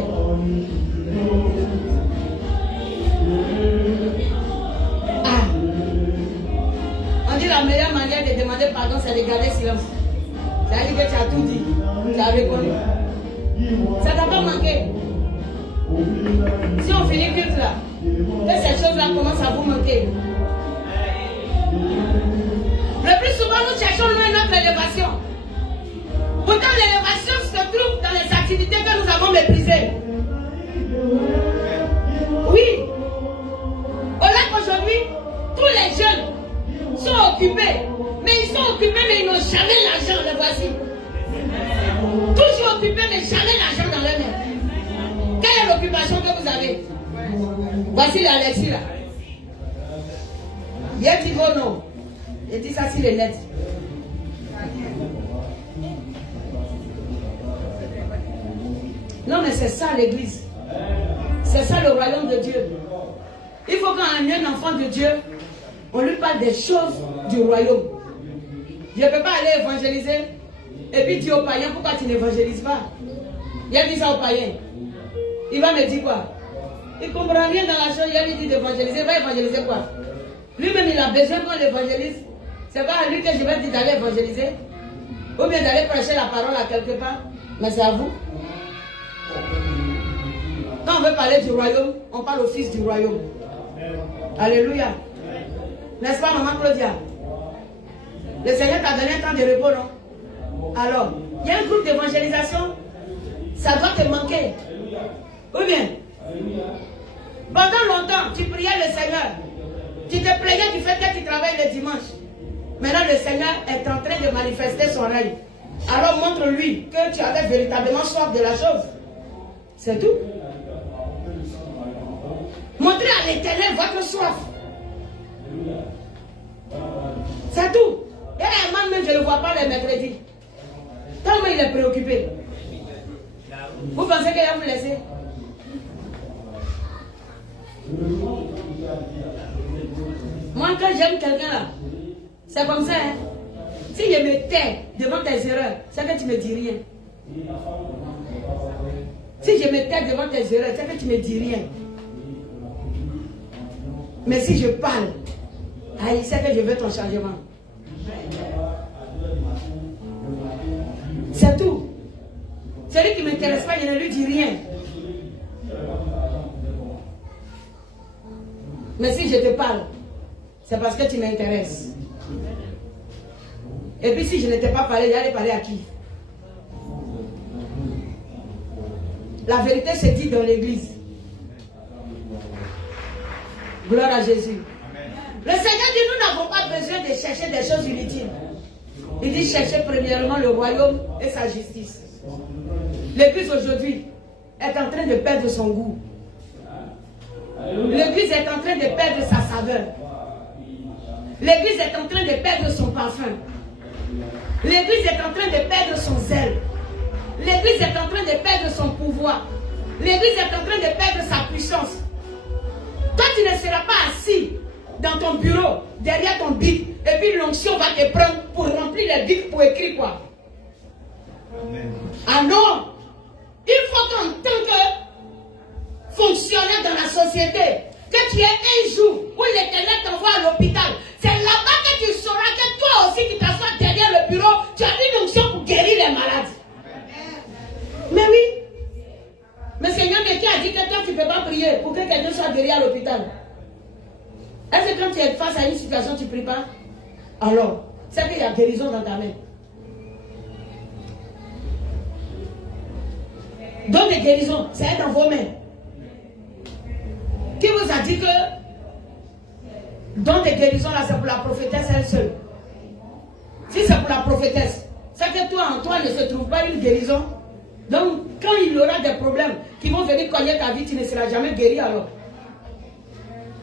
Ah. On dit la meilleure manière de demander pardon, c'est de garder silence. C'est-à-dire que tu as tout dit. Tu as reconnu. Ça t'a pas manqué. Si on finit vite là, que ces choses-là commencent à vous manquer. Le plus souvent, nous cherchons loin notre élévation. Pourtant, l'élévation se trouve dans les activités que nous avons méprisées. Oui. Au lac aujourd'hui, tous les jeunes sont occupés. Mais ils sont occupés, mais ils n'ont jamais l'argent, le voici. Toujours occupés, mais jamais l'argent dans leur main. Quelle est l'occupation que vous avez? Voici l'Alexis là. Bien dit vos noms. Et dis ça sur les net. Non, mais c'est ça l'église. C'est ça le royaume de Dieu. Il faut qu'un enfant de Dieu, on lui parle des choses du royaume. Je ne peux pas aller évangéliser et puis dire aux païens, pourquoi tu n'évangélises pas? Il a dit ça aux païens. Il va me dire quoi? Il ne comprend rien dans la chose, il a lui dit d'évangéliser. Il va évangéliser quoi? Lui-même, il a besoin qu'on l'évangélise. C'est pas à lui que je vais dire d'aller évangéliser. Ou bien d'aller prêcher la parole à quelque part. Mais c'est à vous. Quand on veut parler du royaume, on parle au fils du royaume. Alléluia. N'est-ce pas, maman Claudia? Le Seigneur t'a donné un temps de repos, non? Alors, il y a un groupe d'évangélisation. Ça doit te manquer. Ou bien, pendant longtemps, tu priais le Seigneur. Tu te plaignais du fait que tu travailles le dimanche. Maintenant, le Seigneur est en train de manifester son règne. Alors, montre-lui que tu avais véritablement soif de la chose. C'est tout. Montrez à l'Éternel votre soif. C'est tout. Et là, même, je ne le vois pas le mercredi. Tellement il est préoccupé. Vous pensez qu'il va vous laisser? Moi, quand j'aime quelqu'un là, c'est comme ça. Hein? Si je me tais devant tes erreurs, c'est que tu ne me dis rien. Si je me tais devant tes erreurs, c'est que tu ne me dis rien. Mais si je parle, il sait que je veux ton changement. C'est tout. Celui qui ne m'intéresse pas, je ne lui dis rien. Mais si je te parle, c'est parce que tu m'intéresses. Et puis si je ne t'ai pas parlé, j'allais parler à qui? La vérité se dit dans l'église. Gloire à Jésus. Le Seigneur dit, nous n'avons pas besoin de chercher des choses inutiles. Il dit, cherchez premièrement le royaume et sa justice. L'église aujourd'hui est en train de perdre son goût. L'église est en train de perdre sa saveur. L'église est en train de perdre son parfum. L'église est en train de perdre son zèle. L'église est en train de perdre son pouvoir. L'église est en train de perdre sa puissance. Toi, tu ne seras pas assis dans ton bureau, derrière ton bic, et puis l'onction va te prendre pour remplir les bics pour écrire quoi. Ah non! Il faut qu'en tant que fonctionnaire dans la société, que tu aies un jour où l'Éternel t'envoie à l'hôpital. C'est là-bas que tu sauras que toi aussi qui t'assois derrière le bureau, tu as une onction pour guérir les malades. Mais oui. Mais Seigneur, mais qui a dit que toi tu ne peux pas prier pour que quelqu'un soit guéri à l'hôpital? Est-ce que quand tu es face à une situation, tu ne pries pas? Alors, c'est qu'il y a guérison dans ta main. Don de guérison, c'est dans vos mains. Qui vous a dit que don de guérison là, c'est pour la prophétesse elle seule? Si c'est pour la prophétesse, c'est que toi en toi ne se trouve pas une guérison. Donc, quand il y aura des problèmes qui vont venir cogner ta vie, tu ne seras jamais guéri alors.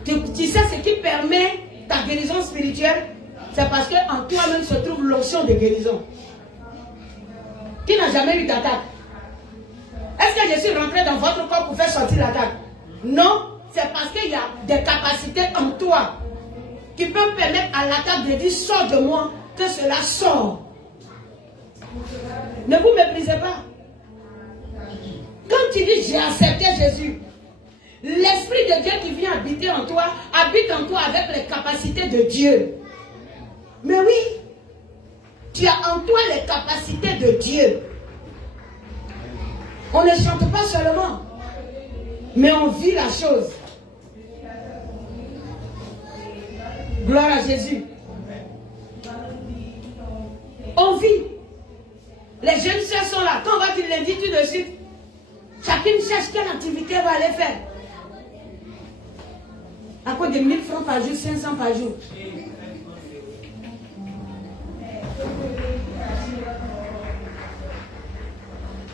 Tu sais ce qui permet ta guérison spirituelle? C'est parce qu'en toi-même se trouve l'onction de guérison. Qui n'a jamais eu d'attaque? Est-ce que je suis rentré dans votre corps pour faire sortir l'attaque? Non, c'est parce qu'il y a des capacités en toi qui peuvent permettre à l'attaque de dire sors de moi, que cela sort. Ne vous méprisez pas. Quand tu dis j'ai accepté Jésus, l'Esprit de Dieu qui vient habiter en toi, habite en toi avec les capacités de Dieu. Mais oui, tu as en toi les capacités de Dieu. On ne chante pas seulement, mais on vit la chose. Gloire à Jésus. On vit. Les jeunes sœurs sont là. Quand on va dire lundi tout de suite, chacune cherche quelle activité elle va aller faire. À cause de 1000 francs par jour, 500 par jour.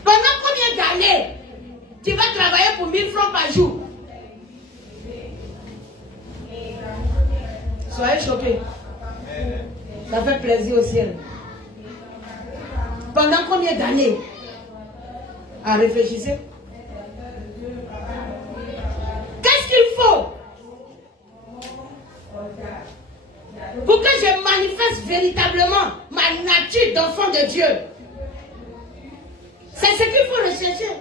Pendant combien d'années tu vas travailler pour 1000 francs par jour? Soyez choqués. Ça fait plaisir au ciel. Pendant combien d'années? Réfléchissez. Qu'est-ce qu'il faut pour que je manifeste véritablement ma nature d'enfant de Dieu? C'est ce qu'il faut rechercher.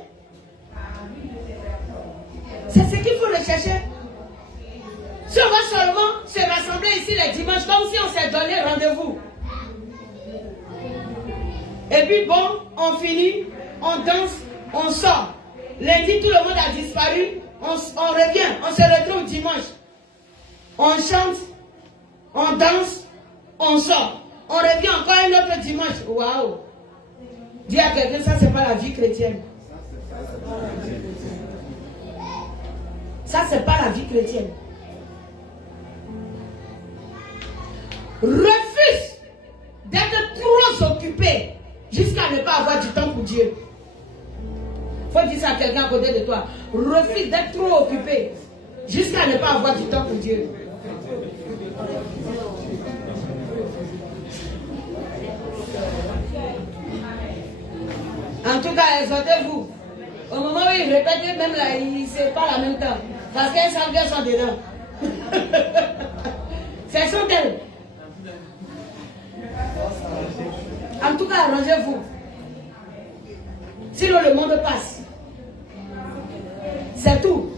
C'est ce qu'il faut rechercher. Si on va seulement se rassembler ici les dimanches, comme si on s'est donné rendez-vous. Et puis bon, on finit, on danse, on sort. Lundi, tout le monde a disparu. On revient, on se retrouve dimanche. On chante, on danse, on sort. On revient encore un autre dimanche. Waouh! Dis à quelqu'un, ça c'est pas la vie chrétienne. Ça c'est pas la vie chrétienne. Refuse d'être trop occupé jusqu'à ne pas avoir du temps pour Dieu. Faut dire ça à quelqu'un à côté de toi. Refuse d'être trop occupé jusqu'à ne pas avoir du temps pour Dieu. En tout cas, exhortez-vous. Au moment où ils répètent, même là, ils ne se parlent en même temps. Parce qu'elles savent qu'elles sont dedans. Ce sont elles. En tout cas, arrangez-vous. Sinon, le monde passe. C'est tout.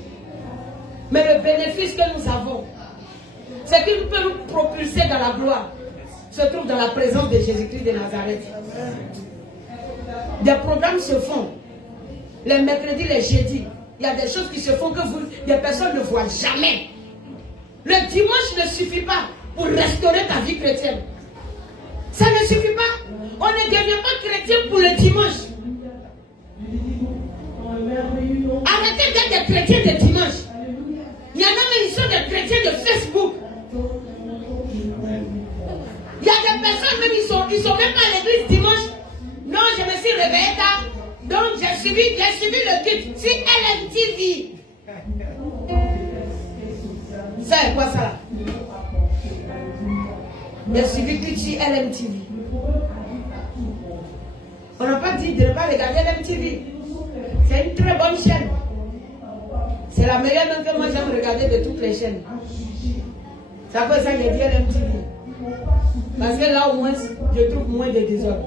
Mais le bénéfice que nous avons, c'est qu'il peut nous propulser dans la gloire, se trouve dans la présence de Jésus-Christ de Nazareth. Des programmes se font. Les mercredis, les jeudis. Il y a des choses qui se font que des personnes ne voient jamais. Le dimanche ne suffit pas pour restaurer ta vie chrétienne. Ça ne suffit pas. On ne devient pas chrétien pour le dimanche. des chrétiens de dimanche. Il y en a même, ils sont des chrétiens de Facebook. Il y a des personnes même, ils sont même pas à l'église dimanche. Non, je me suis réveillée tard. Donc j'ai suivi le culte sur LMTV. C'est quoi ça là? J'ai suivi le culte sur LMTV. On n'a pas dit de ne pas regarder LMTV. C'est une très bonne chaîne. C'est la meilleure même que moi j'aime regarder de toutes les chaînes. C'est pour ça que j'ai dit LMTV. Parce que là au moins je trouve moins de désordre.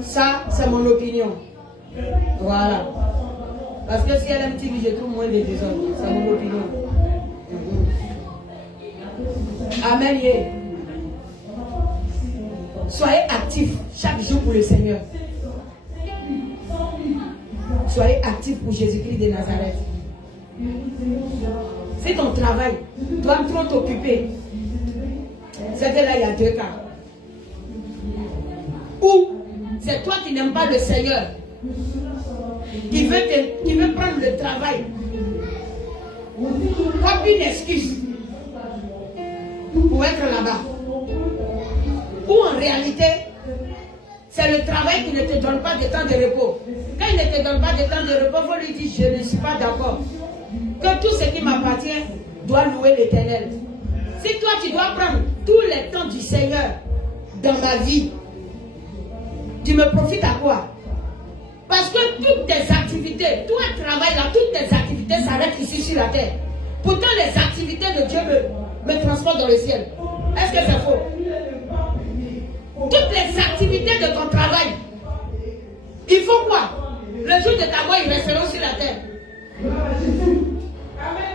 Ça c'est mon opinion. Voilà. Parce que si LMTV je trouve moins de désordre. C'est mon opinion. Amen. Yeah. Soyez actifs chaque jour pour le Seigneur. Soyez actifs pour Jésus-Christ de Nazareth. Si ton travail doit trop t'occuper, c'est que là il y a deux cas. Ou c'est toi qui n'aimes pas le Seigneur, qui veut prendre le travail comme une excuse pour être là-bas. Ou en réalité, c'est le travail qui ne te donne pas de temps de repos. Quand il ne te donne pas de temps de repos, il faut lui dire, je ne suis pas d'accord. Que tout ce qui m'appartient doit louer l'Éternel. Si toi tu dois prendre tous les temps du Seigneur dans ma vie, tu me profites à quoi? Parce que toutes tes activités, tout un travail là, toutes tes activités s'arrêtent ici sur la terre. Pourtant les activités de Dieu me transportent dans le ciel. Est-ce que c'est faux? Toutes les activités de ton travail, il faut quoi? Le jour de ta mort, ils resteront sur la terre.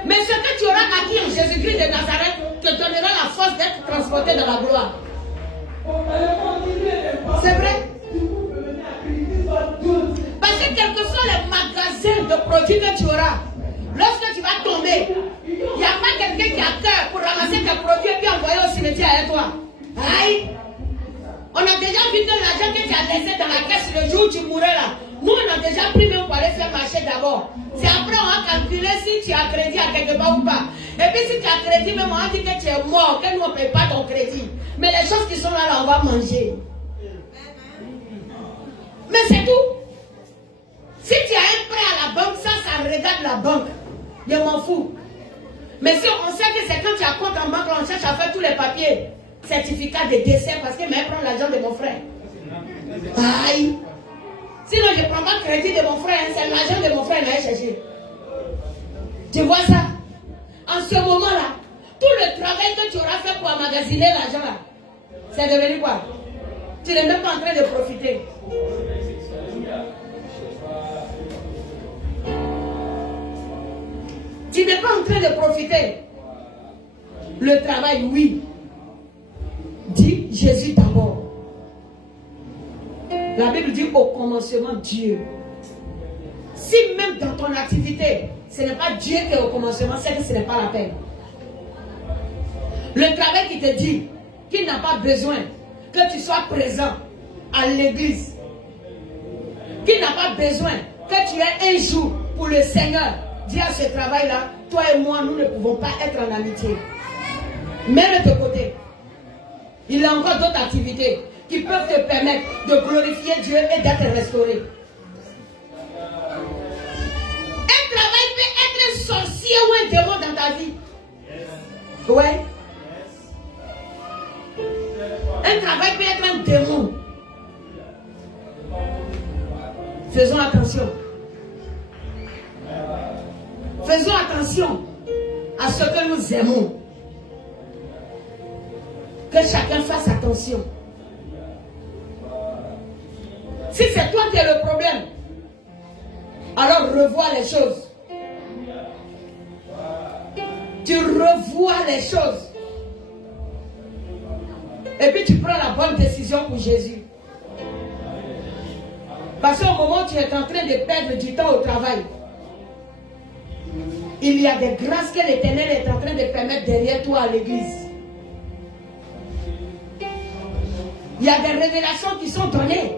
Mais ce que tu auras acquis en Jésus-Christ de Nazareth te donnera la force d'être transporté dans la gloire. C'est vrai? Parce que quels que soient les magasins de produits que tu auras, lorsque tu vas tomber, il n'y a pas quelqu'un qui a cœur pour ramasser tes produits et puis envoyer au cimetière avec toi. Aïe! On a déjà vu que l'argent que tu as laissé dans la caisse le jour où tu mourrais là. Nous, on a déjà pris même pour aller faire marcher d'abord. C'est après on va calculer si tu as crédit à quelque part ou pas. Et puis si tu as crédit, même on a dit que tu es mort, que nous on ne paye pas ton crédit. Mais les choses qui sont là, on va manger. Mais c'est tout. Si tu as un prêt à la banque, ça regarde la banque. Je m'en fous. Mais si on sait que c'est quand tu as compte en banque, on cherche à faire tous les papiers. Certificat de décès parce que même prendre l'argent de mon frère. Aïe. Sinon je ne prends pas le crédit de mon frère, hein, c'est l'argent de mon frère que j'ai cherché. Tu vois ça? En ce moment-là, tout le travail que tu auras fait pour emmagasiner l'argent là, c'est devenu quoi? Tu n'es même pas en train de profiter. Tu n'es pas en train de profiter. Le travail, oui. Dis Jésus d'abord. La Bible dit au commencement Dieu. Si même dans ton activité, ce n'est pas Dieu qui est au commencement, c'est que ce n'est pas la peine. Le travail qui te dit qu'il n'a pas besoin que tu sois présent à l'église, qu'il n'a pas besoin que tu aies un jour pour le Seigneur, dis à ce travail-là, toi et moi, nous ne pouvons pas être en amitié. Mets-le de côté. Il y a encore d'autres activités qui peuvent te permettre de glorifier Dieu et d'être restauré. Un travail peut être un sorcier ou un démon dans ta vie. Ouais. Un travail peut être un démon. Faisons attention. Faisons attention à ce que nous aimons. Que chacun fasse attention. Si c'est toi qui es le problème, alors revois les choses. Tu revois les choses. Et puis tu prends la bonne décision pour Jésus. Parce qu'au moment où tu es en train de perdre du temps au travail, il y a des grâces que l'Éternel est en train de permettre derrière toi à l'église. Il y a des révélations qui sont données.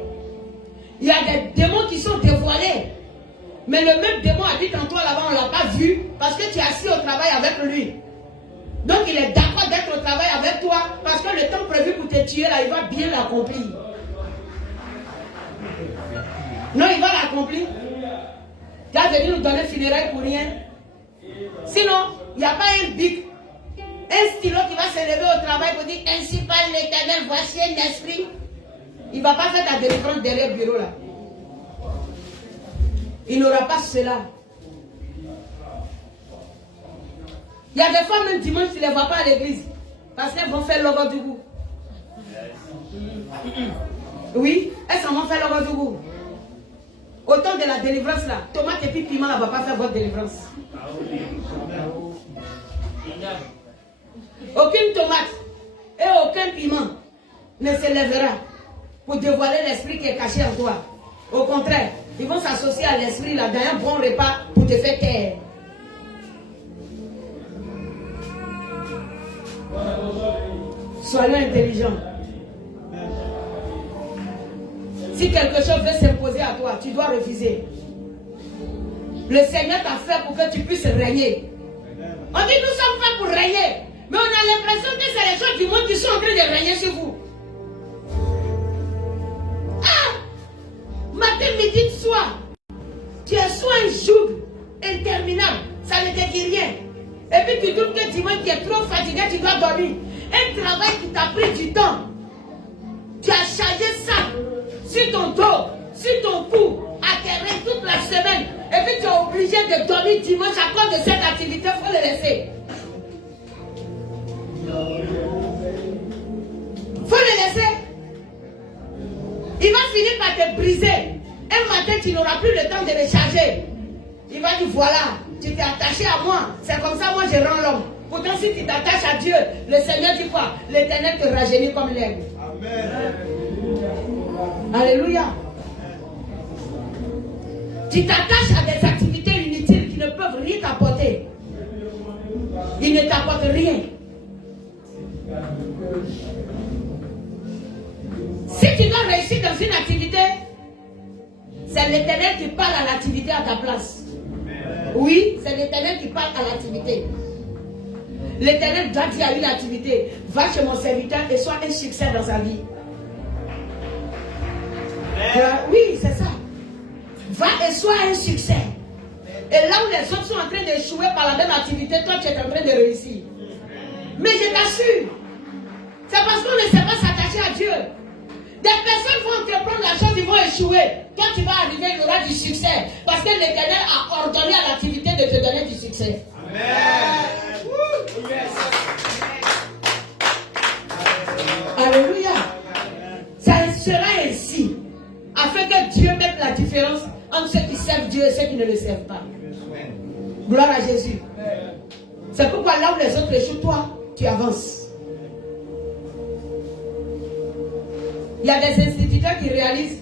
Il y a des démons qui sont dévoilés. Mais le même démon habite en toi là-bas, on ne l'a pas vu parce que tu es assis au travail avec lui. Donc il est d'accord d'être au travail avec toi parce que le temps prévu pour te tuer là, il va bien l'accomplir. Non, il va l'accomplir. Tu as venu nous donner funérailles pour rien. Sinon, il n'y a pas un bic, un stylo qui va se lever au travail pour dire ainsi parle l'Éternel, voici un esprit. Il ne va pas faire ta délivrance derrière le bureau là. Il n'aura pas cela. Il y a des fois même dimanche, tu ne les vois pas à l'église. Parce qu'elles vont faire l'ogo du goût. Oui, elles s'en vont faire l'ogo du goût. Au temps de la délivrance là, tomate et puis piment ne va pas faire votre délivrance. Aucune tomate et aucun piment ne se lèvera pour dévoiler l'esprit qui est caché en toi. Au contraire, ils vont s'associer à l'esprit là dans un bon repas pour te faire taire. Soyons intelligents. Si quelque chose veut s'imposer à toi, tu dois refuser. Le Seigneur t'a fait pour que tu puisses régner. On dit nous sommes faits pour régner. Mais on a l'impression que c'est les choses du monde qui sont en train de régner sur vous. Ah! Matin, midi, soir. Tu es sous un joug interminable. Ça ne te dit rien. Et puis tu trouves que dimanche tu es trop fatigué, tu dois dormir. Un travail qui t'a pris du temps. Tu as chargé ça sur ton dos, sur ton cou, à terre toute la semaine. Et puis tu es obligé de dormir dimanche à cause de cette activité. Il faut le laisser. Il faut le laisser. Il va finir par te briser. Un matin, tu n'auras plus le temps de le charger. Il va dire, voilà, tu t'es attaché à moi. C'est comme ça, moi, je rends l'homme. Pourtant, si tu t'attaches à Dieu, le Seigneur dit quoi? L'Éternel te rajeunit comme l'aigle. Amen. Alléluia. Tu t'attaches à des activités inutiles qui ne peuvent rien t'apporter. Ils ne t'apportent rien. Si tu dois réussir dans une activité, c'est l'Éternel qui parle à l'activité à ta place. Oui, c'est l'Éternel qui parle à l'activité. L'Éternel doit dire à une activité, va chez mon serviteur et sois un succès dans sa vie. Oui, c'est ça. Va et sois un succès. Et là où les autres sont en train d'échouer par la même activité, toi tu es en train de réussir. Mais je t'assure, c'est parce qu'on ne sait pas s'attacher à Dieu. Des personnes vont entreprendre la chose, ils vont échouer. Toi tu vas arriver, il y aura du succès. Parce que l'Éternel a ordonné à l'activité de te donner du succès. Amen. Alléluia. Ça sera ainsi. Afin que Dieu mette la différence entre ceux qui servent Dieu et ceux qui ne le servent pas. Gloire à Jésus. C'est pourquoi là où les autres échouent, toi, tu avances. Il y a des instituteurs qui réalisent.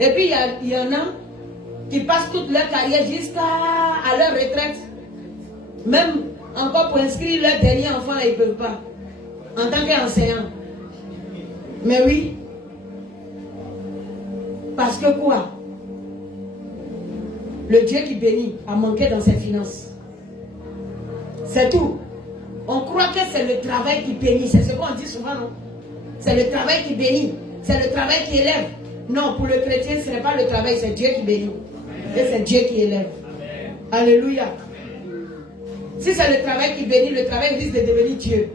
Et puis il y en a qui passent toute leur carrière jusqu'à leur retraite. Même encore pour inscrire leur dernier enfant, ils ne peuvent pas. En tant qu'enseignant. Mais oui. Parce que quoi? Le Dieu qui bénit a manqué dans ses finances. C'est tout. On croit que c'est le travail qui bénit. C'est ce qu'on dit souvent, non? C'est le travail qui bénit. C'est le travail qui élève. Non, pour le chrétien, ce n'est pas le travail, c'est Dieu qui bénit. Et c'est Dieu qui élève. Amen. Alléluia. Si c'est le travail qui bénit, le travail risque de devenir Dieu.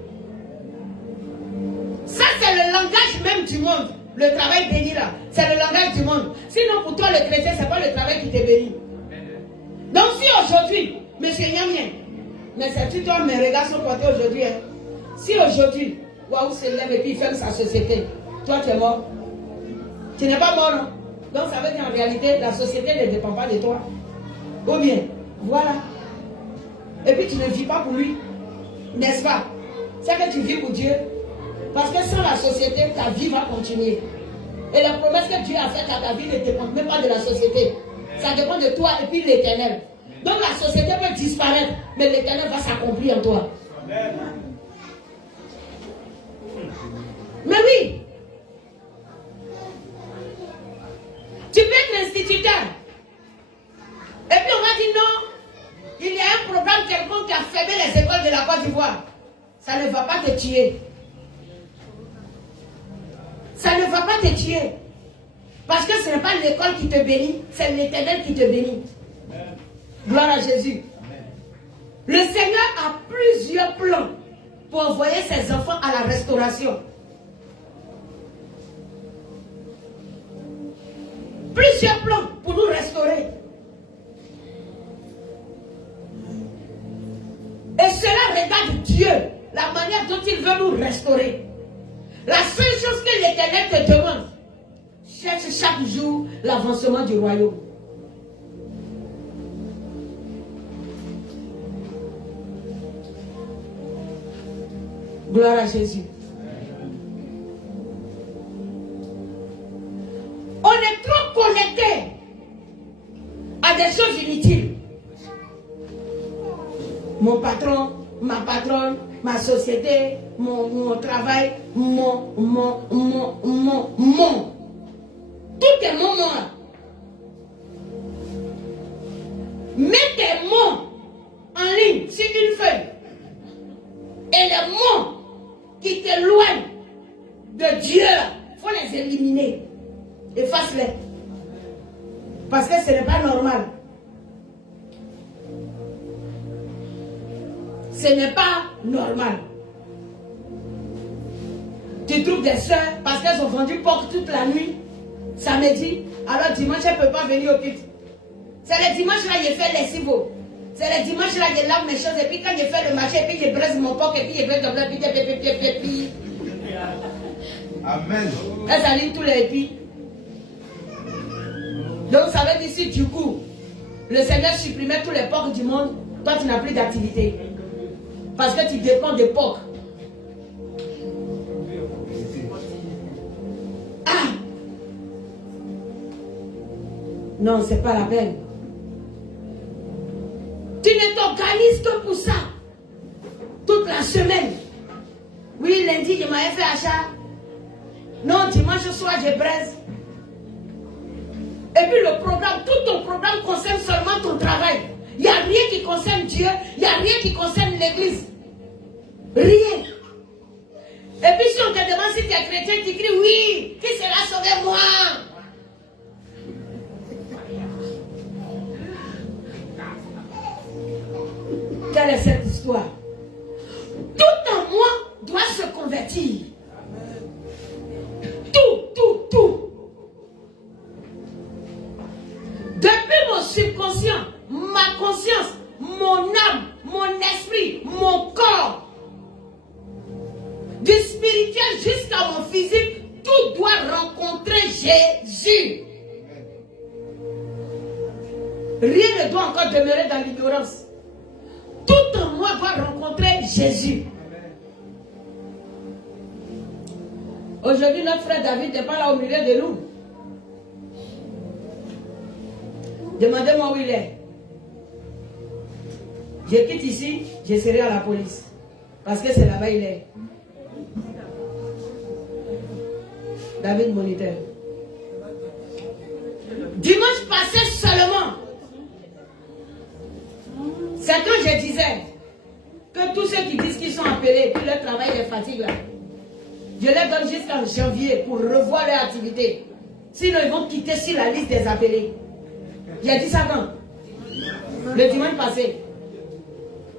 Ça, c'est le langage même du monde. Le travail béni là, c'est le langage du monde. Sinon, pour toi, le chrétien, ce n'est pas le travail qui te bénit. Donc, si aujourd'hui, monsieur Nyamien, mais c'est toi, mes regards sont portés aujourd'hui. Hein. Si aujourd'hui, Waouh se lève et puis il ferme sa société, toi, tu es mort. Tu n'es pas mort, non? Donc, ça veut dire en réalité, la société ne dépend pas de toi. Ou bien, voilà. Et puis, tu ne vis pas pour lui. N'est-ce pas? C'est que tu vis pour Dieu. Parce que sans la société, ta vie va continuer. Et la promesse que Dieu a faite à ta vie ne dépend même pas de la société. Ça dépend de toi et puis de l'Éternel. Donc la société peut disparaître, mais l'Éternel va s'accomplir en toi. Mais oui. Tu peux être instituteur. fermer les écoles de la Côte d'Ivoire. Ça ne va pas te tuer. Ça ne va pas te tuer. Parce que ce n'est pas l'école qui te bénit, c'est l'Éternel qui te bénit. Gloire à Jésus. Le Seigneur a plusieurs plans pour envoyer ses enfants à la restauration. Plusieurs plans pour nous restaurer. Et cela regarde Dieu, la manière dont il veut nous restaurer. La seule chose que l'Éternel te demande, cherche chaque jour l'avancement du royaume. Gloire à Jésus. On est trop connecté à des choses inutiles. Mon patron, ma patronne, ma société, mon travail, mon. Tout est mon moi. Mets tes mots en ligne sur une feuille. Et les mots qui t'éloignent de Dieu, il faut les éliminer. Efface-les. Parce que ce n'est pas normal. Ce n'est pas normal. Tu trouves des soeurs parce qu'elles ont vendu porc toute la nuit, samedi, alors dimanche elles ne peuvent pas venir au culte. C'est le dimanche là j'ai fait les civaux. C'est le dimanche là je lave mes choses et puis quand je fais le marché et puis je braise mon porc et puis je braise comme ça puis. Amen. Elles alignent tous les épis. Donc ça veut dire si du coup le Seigneur supprimait tous les porcs du monde, toi tu n'as plus d'activité. Parce que tu dépends des porcs. Ah! Non, c'est pas la peine. Tu ne t'organises que pour ça. Toute la semaine. Oui, lundi, je m'avais fait achat. Non, dimanche soir, je braise. Et puis le programme, tout ton programme concerne seulement ton travail. Il n'y a rien qui concerne Dieu, il n'y a rien qui concerne l'Église. Rien. Et puis si on te demande si tu es chrétien, tu cries oui, qui sera sauvé moi? Quelle est cette histoire? Tout en moi doit se convertir. Tout. Depuis mon subconscient, ma conscience, mon âme, mon esprit, mon corps, du spirituel jusqu'à mon physique, tout doit rencontrer Jésus. Rien ne doit encore demeurer dans l'ignorance. Tout en moi doit rencontrer Jésus. Aujourd'hui, notre frère David n'est pas là au milieu de nous. Demandez-moi où il est. Je quitte ici, je serai à la police. Parce que c'est là-bas il est. David Moniteur. Dimanche passé seulement, c'est quand je disais que tous ceux qui disent qu'ils sont appelés, que leur travail les fatigue là, je leur donne jusqu'en janvier pour revoir leur activité. Sinon ils vont quitter sur la liste des appelés. J'ai dit ça quand? Le dimanche passé.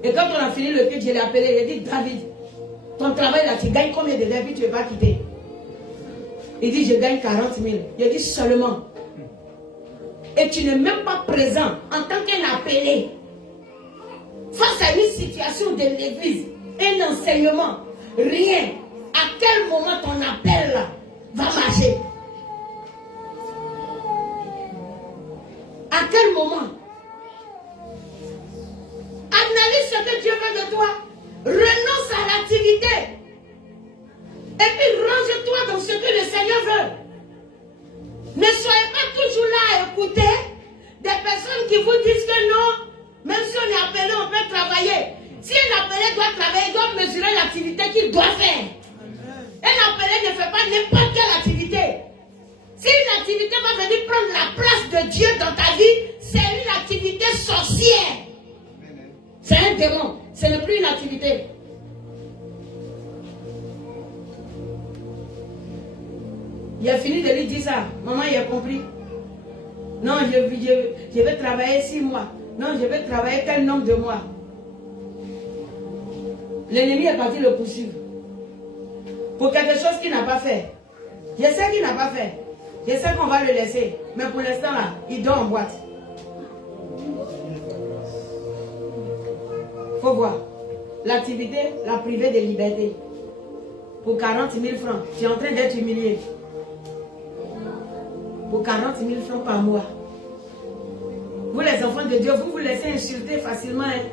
Et quand on a fini le culte, je l'ai appelé, j'ai dit David, ton travail là, tu gagnes combien de débits, tu ne veux pas quitter? Il dit je gagne 40 000. J'ai dit seulement. Et tu n'es même pas présent en tant qu'un appelé. Face à une situation de l'église, un enseignement, rien. À quel moment ton appel là va marcher? À quel moment? Analyse ce que Dieu veut de toi. Renonce à l'activité. Et puis range-toi dans ce que le Seigneur veut. Ne soyez pas toujours là à écouter des personnes qui vous disent que non, même si on est appelé, on peut travailler. Si un appelé doit travailler, il doit mesurer l'activité qu'il doit faire. Un appelé ne fait pas n'importe quelle activité. Si une activité va venir prendre la place de Dieu dans ta vie, c'est une activité sorcière. C'est un démon. Ce n'est plus une activité. Il a fini de lui dire ça. Maman, il a compris. Non, je vais travailler 6 mois. Non, je vais travailler tel nombre de mois. L'ennemi est parti le poursuivre. Pour quelque chose qu'il n'a pas fait. Je sais qu'il n'a pas fait. Je sais qu'on va le laisser. Mais pour l'instant, là, il dort en boîte. Il faut voir. L'activité l'a privé de liberté. Pour 40 000 francs. Tu es en train d'être humilié. Pour 40 000 francs par mois. Vous les enfants de Dieu, vous vous laissez insulter facilement. Hein?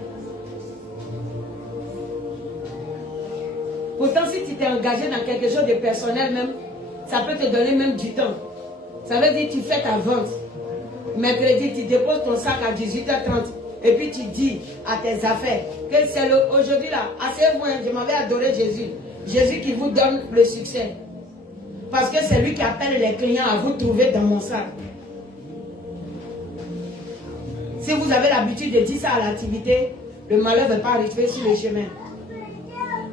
Pourtant, si tu t'es engagé dans quelque chose de personnel même, ça peut te donner même du temps. Ça veut dire que tu fais ta vente. Mercredi, tu déposes ton sac à 18h30. Et puis tu dis à tes affaires que c'est aujourd'hui là, assez loin, je m'avais adoré Jésus. Jésus qui vous donne le succès. Parce que c'est lui qui appelle les clients à vous trouver dans mon sac. Si vous avez l'habitude de dire ça à l'activité, le malheur ne va pas arriver sur le chemin.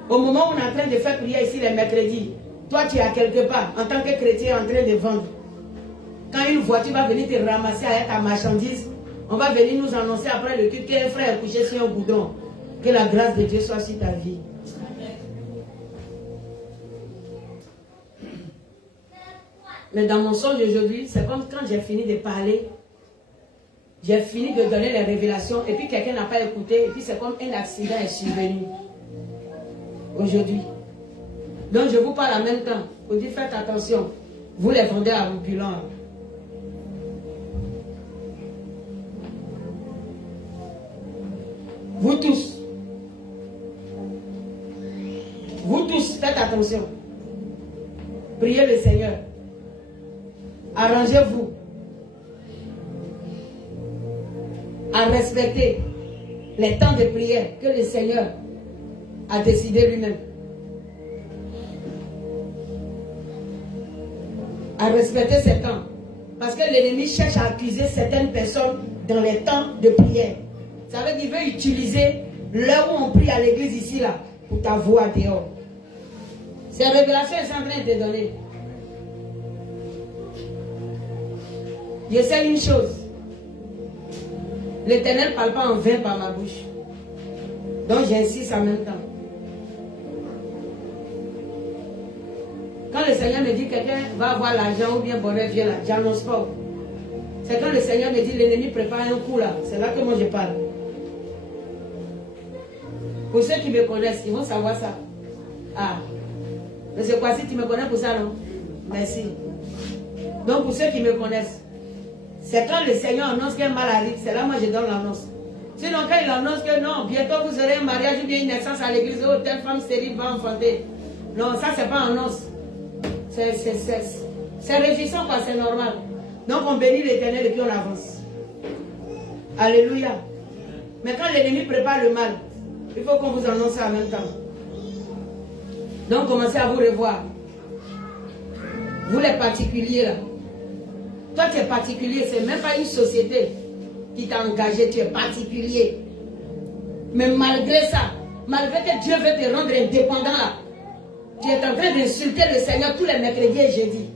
Au moment où on est en train de faire prière ici les mercredis, toi tu es à quelque part, en tant que chrétien en train de vendre. Quand une voiture va venir te ramasser avec ta marchandise, on va venir nous annoncer après le culte qu'un frère est couché sur un boudon. Que la grâce de Dieu soit sur ta vie. Mais dans mon songe aujourd'hui, c'est comme quand j'ai fini de parler, j'ai fini de donner les révélations, et puis quelqu'un n'a pas écouté, et puis c'est comme un accident est survenu. Aujourd'hui. Donc je vous parle en même temps. Vous dites faites attention. Vous les vendez à ambulant. Vous tous. Vous tous, faites attention. Priez le Seigneur. Arrangez-vous à respecter les temps de prière que le Seigneur a décidé lui-même. À respecter ces temps. Parce que l'ennemi cherche à accuser certaines personnes dans les temps de prière. Ça veut dire qu'il veut utiliser l'heure où on prie à l'église ici là pour ta voix dehors. Ces révélations sont en train de te donner. Je sais une chose. L'Éternel ne parle pas en vain par ma bouche. Donc j'insiste en même temps. Quand le Seigneur me dit que quelqu'un va avoir l'argent ou bien bonheur vient là, j'annonce pas. C'est quand le Seigneur me dit l'ennemi prépare un coup là. C'est là que moi je parle. Pour ceux qui me connaissent, ils vont savoir ça. Ah. Monsieur Kwasi, tu me connais pour ça, non? Merci. Donc pour ceux qui me connaissent, c'est quand le Seigneur annonce qu'un mal arrive, c'est là moi je donne l'annonce. Sinon quand il annonce que non, bientôt vous aurez un mariage ou bien une naissance à l'église, oh, telle femme stérile va enfanter. Non, ça c'est pas annonce. C'est réjouissant quoi, c'est normal. Donc on bénit l'Éternel et puis on avance. Alléluia. Mais quand l'ennemi prépare le mal, il faut qu'on vous annonce ça en même temps. Donc commencez à vous revoir. Vous les particuliers là. Toi tu es particulier, c'est même pas une société qui t'a engagé, tu es particulier. Mais malgré ça, malgré que Dieu veut te rendre indépendant là, tu es en train d'insulter le Seigneur tous les mercredis et jeudis.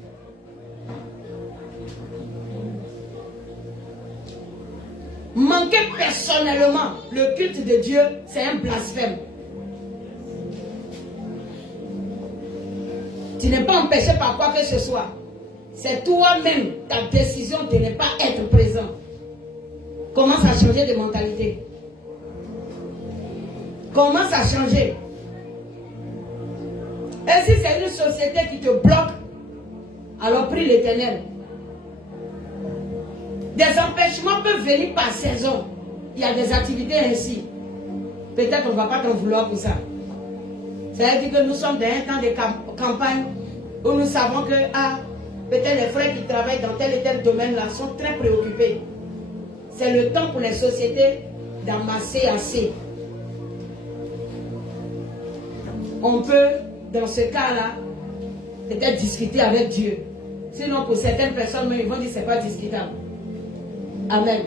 Manquer personnellement le culte de Dieu, c'est un blasphème. Tu n'es pas empêché par quoi que ce soit. C'est toi-même, ta décision de ne pas être présent. Commence à changer de mentalité. Commence à changer. Et si c'est une société qui te bloque, alors prie l'Éternel. Des empêchements peuvent venir par saison. Il y a des activités ainsi. Peut-être qu'on ne va pas t'en vouloir pour ça. Ça veut dire que nous sommes dans un temps de campagne où nous savons que peut-être les frères qui travaillent dans tel et tel domaine là sont très préoccupés. C'est le temps pour les sociétés d'amasser assez. On peut, dans ce cas-là, peut-être discuter avec Dieu. Sinon, pour certaines personnes, ils vont dire que ce n'est pas discutable. Amen.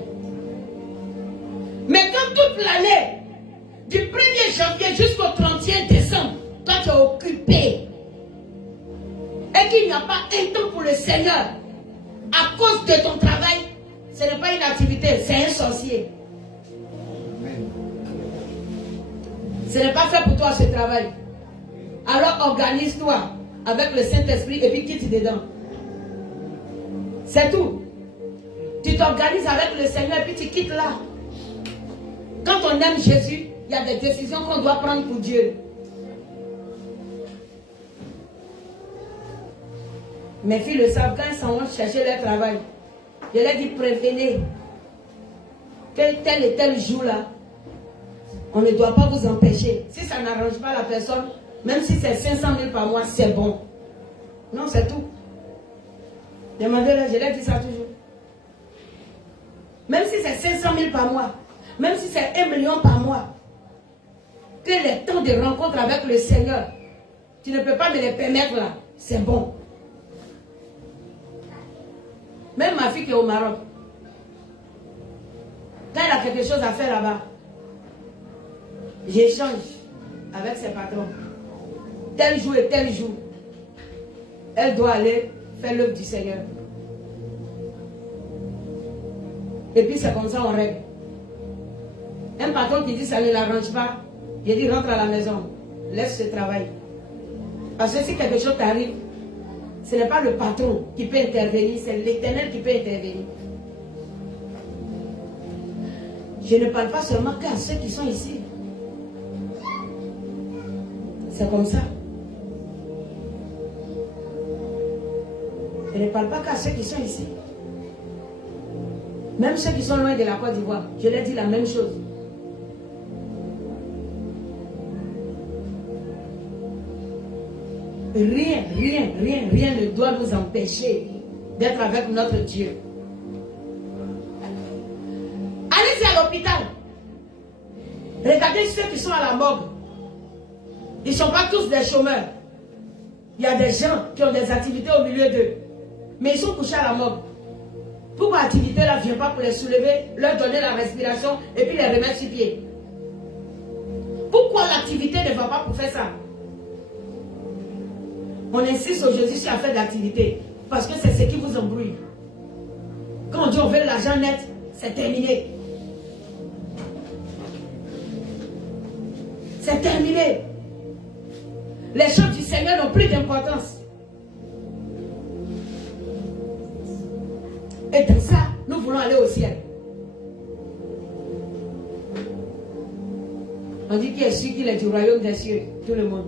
Mais quand toute l'année, du 1er janvier jusqu'au 31 décembre, toi tu es occupé. Et qu'il n'y a pas un temps pour le Seigneur, à cause de ton travail, ce n'est pas une activité, c'est un sorcier. Ce n'est pas fait pour toi ce travail. Alors organise-toi avec le Saint-Esprit et puis quitte dedans. C'est tout. Tu t'organises avec le Seigneur et puis tu quittes là. Quand on aime Jésus, il y a des décisions qu'on doit prendre pour Dieu. Mes filles le savent, quand elles s'en vont chercher leur travail, je leur dis prévenez que tel et tel jour là, on ne doit pas vous empêcher. Si ça n'arrange pas la personne, même si c'est 500 000 par mois, c'est bon. Non, c'est tout. Demandez-leur, je leur dis ça toujours. Même si c'est 500 000 par mois, même si c'est 1 million par mois, que les temps de rencontre avec le Seigneur, tu ne peux pas me les permettre là, c'est bon. Même ma fille qui est au Maroc, quand elle a quelque chose à faire là-bas, j'échange avec ses patrons. Tel jour et tel jour, elle doit aller faire l'œuvre du Seigneur. Et puis c'est comme ça on règle. Un patron qui dit ça ne l'arrange pas, il dit rentre à la maison, laisse ce travail. Parce que si quelque chose t'arrive, ce n'est pas le patron qui peut intervenir, c'est l'Éternel qui peut intervenir. Je ne parle pas seulement qu'à ceux qui sont ici. C'est comme ça. Je ne parle pas qu'à ceux qui sont ici. Même ceux qui sont loin de la Côte d'Ivoire, je leur dis la même chose. Rien ne doit nous empêcher d'être avec notre Dieu. Allez-y à l'hôpital. Regardez ceux qui sont à la morgue. Ils ne sont pas tous des chômeurs. Il y a des gens qui ont des activités au milieu d'eux. Mais ils sont couchés à la morgue. Pourquoi l'activité-là ne vient pas pour les soulever, leur donner la respiration et puis les remettre sur pied? Pourquoi l'activité ne va pas pour faire ça? On insiste aujourd'hui sur la fête d'activité parce que c'est ce qui vous embrouille. Quand on dit on veut l'argent net, c'est terminé. C'est terminé. Les choses du Seigneur n'ont plus d'importance. Et dans ça, nous voulons aller au ciel. On dit qu'il est sûr qu'il est du royaume des cieux, tout le monde.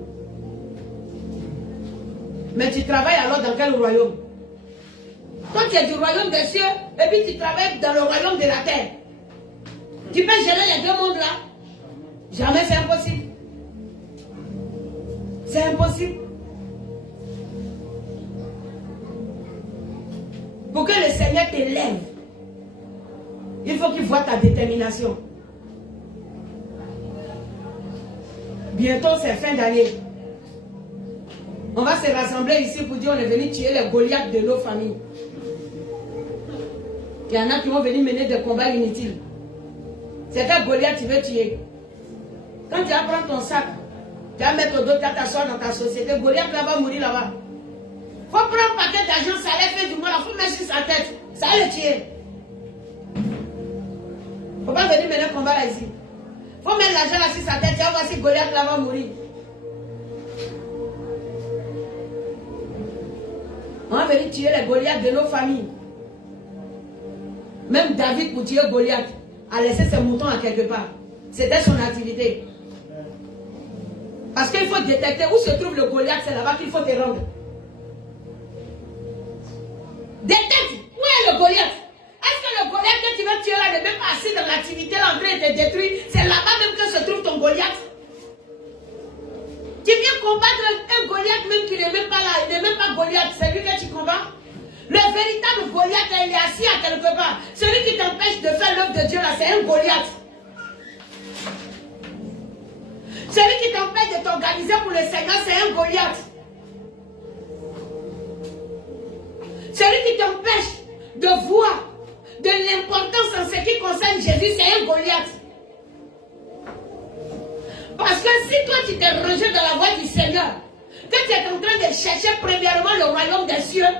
Mais tu travailles alors dans quel royaume? Toi tu es du royaume des cieux et puis tu travailles dans le royaume de la terre. Tu peux gérer les deux mondes là? Jamais, c'est impossible. C'est impossible. Pour que le Seigneur t'élève, il faut qu'il voie ta détermination. Bientôt c'est fin d'année. On va se rassembler ici pour dire on est venu tuer les Goliaths de nos familles. Il y en a qui vont venir mener des combats inutiles. C'est quel Goliath tu veux tuer? Quand tu vas prendre ton sac, tu vas mettre au dos, tu vas t'asseoir dans ta société, Goliath là va mourir là-bas. Il faut prendre un paquet d'argent, ça allait faire du mal, il faut mettre sur sa tête, ça allait le tuer. Il ne faut pas venir mener un combat là ici. Il faut mettre l'argent là sur sa tête, tu vas voir si Goliath là va mourir. On va venir tuer les Goliaths de nos familles. Même David, pour tuer Goliath, a laissé ses moutons à quelque part. C'était son activité. Parce qu'il faut détecter où se trouve le Goliath, c'est là-bas qu'il faut te rendre. Détecte où est le Goliath. Est-ce que le Goliath que tu vas tuer là n'est même pas assis dans l'activité là en train de te détruire? C'est là-bas même que se trouve ton Goliath. Tu viens combattre un Goliath même qui n'est même pas là, il n'est même pas Goliath, c'est lui que tu combats. Le véritable Goliath, il est assis à quelque part. Celui qui t'empêche de faire l'œuvre de Dieu là, c'est un Goliath. Celui qui t'empêche de t'organiser pour le Seigneur, c'est un Goliath. Celui qui t'empêche de voir de l'importance en ce qui concerne Jésus, c'est un Goliath. Parce que si toi tu t'es rangé dans la voie du Seigneur, que tu es en train de chercher premièrement le royaume des cieux,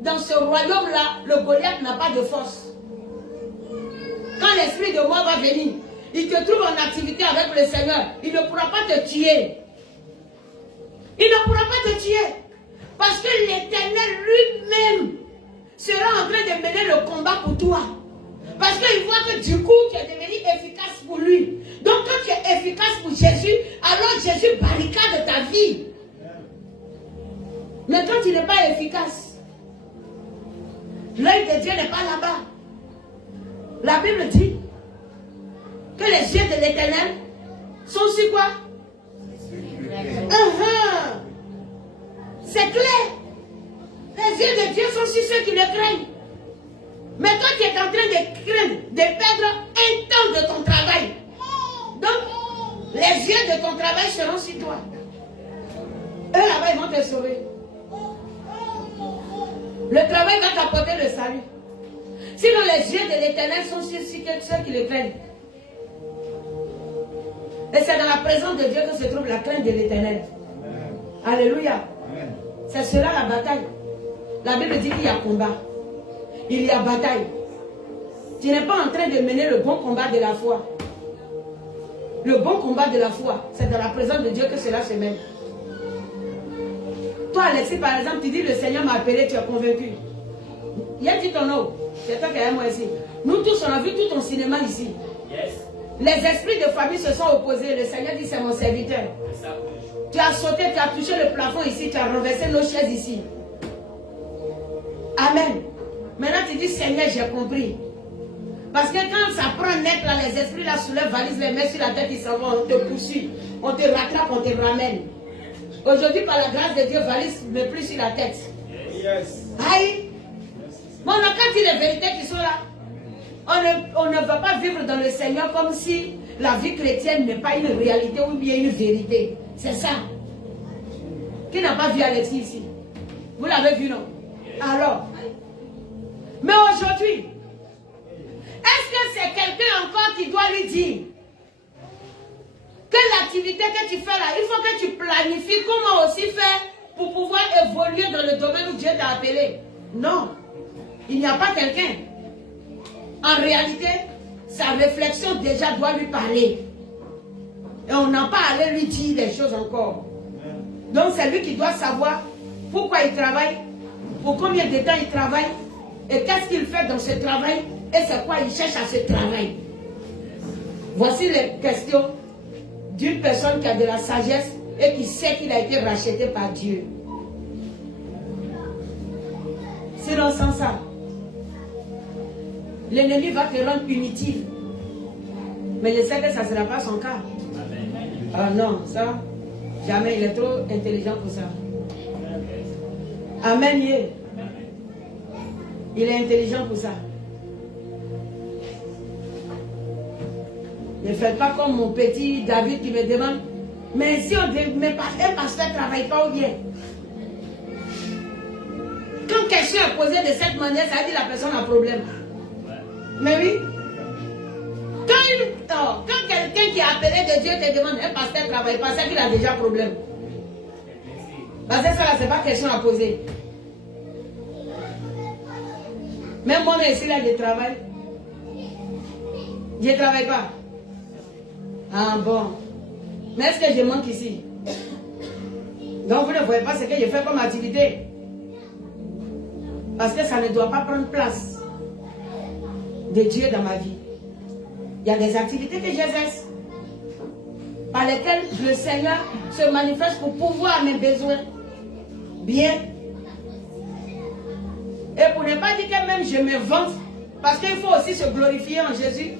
dans ce royaume-là, le Goliath n'a pas de force. Quand l'esprit de mort va venir, il te trouve en activité avec le Seigneur, il ne pourra pas te tuer. Il ne pourra pas te tuer. Parce que l'Éternel lui-même sera en train de mener le combat pour toi. Parce qu'il voit que du coup, tu es devenu efficace pour lui. Donc quand tu es efficace pour Jésus, alors Jésus barricade ta vie. Mais quand tu n'es pas efficace, l'œil de Dieu n'est pas là-bas. La Bible dit que les yeux de l'Éternel sont sur quoi? C'est clair. Les yeux de Dieu sont sur ceux qui le craignent. Mais toi, tu es en train de craindre, de perdre un temps de ton travail. Donc, les yeux de ton travail seront sur toi. Eux, là-bas, ils vont te sauver. Le travail va t'apporter le salut. Sinon, les yeux de l'Éternel sont sur ceux qui le craignent. Et c'est dans la présence de Dieu que se trouve la crainte de l'Éternel. Alléluia. C'est cela la bataille. La Bible dit qu'il y a combat. Il y a bataille. Tu n'es pas en train de mener le bon combat de la foi. Le bon combat de la foi, c'est dans la présence de Dieu que cela se mène. Toi, Alexis, par exemple, tu dis le Seigneur m'a appelé, tu es convaincu. Il a dit ton nom. C'est toi qui es moi ici. Nous tous, on a vu tout ton cinéma ici. Yes. Les esprits de famille se sont opposés. Le Seigneur dit c'est mon serviteur. Tu as sauté, tu as touché le plafond ici, tu as renversé nos chaises ici. Amen. Maintenant tu dis Seigneur, j'ai compris. Parce que quand ça prend net là, les esprits là soulèvent, valisent les mains sur la tête, ils s'en vont, on te poursuit, on te rattrape, on te ramène. Aujourd'hui, par la grâce de Dieu, valise ne plus sur la tête. Yes. Aïe. Bon, on a quand il y a les vérités qui sont là. On ne va pas vivre dans le Seigneur comme si la vie chrétienne n'est pas une réalité ou bien une vérité. C'est ça. Qui n'a pas vu Alexis ici? Vous l'avez vu, non? Alors. Mais aujourd'hui, est-ce que c'est quelqu'un encore qui doit lui dire que l'activité que tu fais là, il faut que tu planifies comment aussi faire pour pouvoir évoluer dans le domaine où Dieu t'a appelé? Non. Il n'y a pas quelqu'un. En réalité, sa réflexion déjà doit lui parler. Et on n'a pas à aller lui dire des choses encore. Donc c'est lui qui doit savoir pourquoi il travaille, pour combien de temps il travaille, et qu'est-ce qu'il fait dans ce travail, et c'est quoi il cherche à ce travail. Voici les questions d'une personne qui a de la sagesse et qui sait qu'il a été racheté par Dieu. Sinon, sans ça, l'ennemi va te rendre punitif. Mais je sais que ça ne sera pas son cas. Ah non, ça, jamais. Il est trop intelligent pour ça. Amen. Il est intelligent pour ça. Ne faites pas comme mon petit David qui me demande, mais si un pasteur ne travaille pas ou bien. Quand question est posée de cette manière, ça veut dire que la personne a un problème. Mais oui. Quand quelqu'un qui est appelé de Dieu te demande, un pasteur ne travaille pas, c'est qu'il a déjà un problème. Parce que ça, ce n'est pas question à poser. Même moi, ici, là, je travaille. Je ne travaille pas. Ah bon. Mais est-ce que je manque ici? Donc vous ne voyez pas ce que je fais comme activité. Parce que ça ne doit pas prendre place de Dieu dans ma vie. Il y a des activités que j'exerce par lesquelles le Seigneur se manifeste pour pouvoir mes besoins. Bien. Et pour ne pas dire que même je me vante, parce qu'il faut aussi se glorifier en Jésus.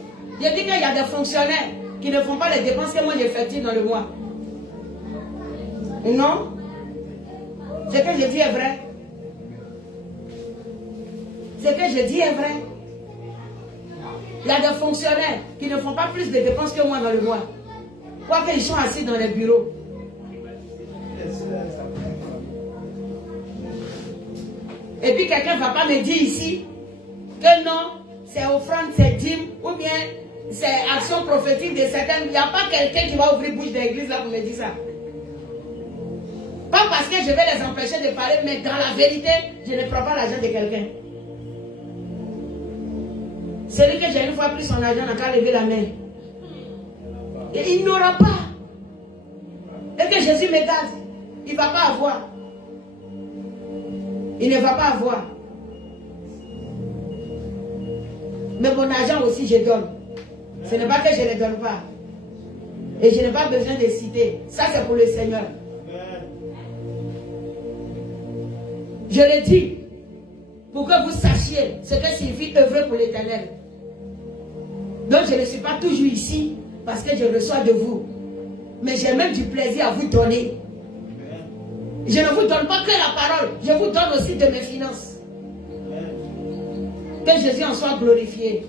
Je dis qu'il y a des fonctionnaires qui ne font pas les dépenses que moi j'effectue dans le mois. Non. Ce que je dis est vrai. Ce que je dis est vrai. Il y a des fonctionnaires qui ne font pas plus de dépenses que moi dans le mois. Quoique ils sont assis dans les bureaux. Et puis quelqu'un ne va pas me dire ici que non, c'est offrande, c'est dîme, ou bien c'est action prophétique de certains. Il n'y a pas quelqu'un qui va ouvrir bouche de l'église là pour me dire ça. Pas parce que je vais les empêcher de parler, mais dans la vérité, je ne prends pas l'argent de quelqu'un. Celui que j'ai une fois pris son argent n'a qu'à lever la main. Et il n'aura pas. Et que Jésus me garde, il ne va pas avoir. Il ne va pas avoir. Mais mon argent aussi, je donne. Ce n'est pas que je ne le donne pas. Et je n'ai pas besoin de citer. Ça, c'est pour le Seigneur. Je le dis pour que vous sachiez ce que signifie œuvrer pour l'Éternel. Donc, je ne suis pas toujours ici parce que je reçois de vous. Mais j'ai même du plaisir à vous donner. Je ne vous donne pas que la parole. Je vous donne aussi de mes finances. Que Jésus en soit glorifié.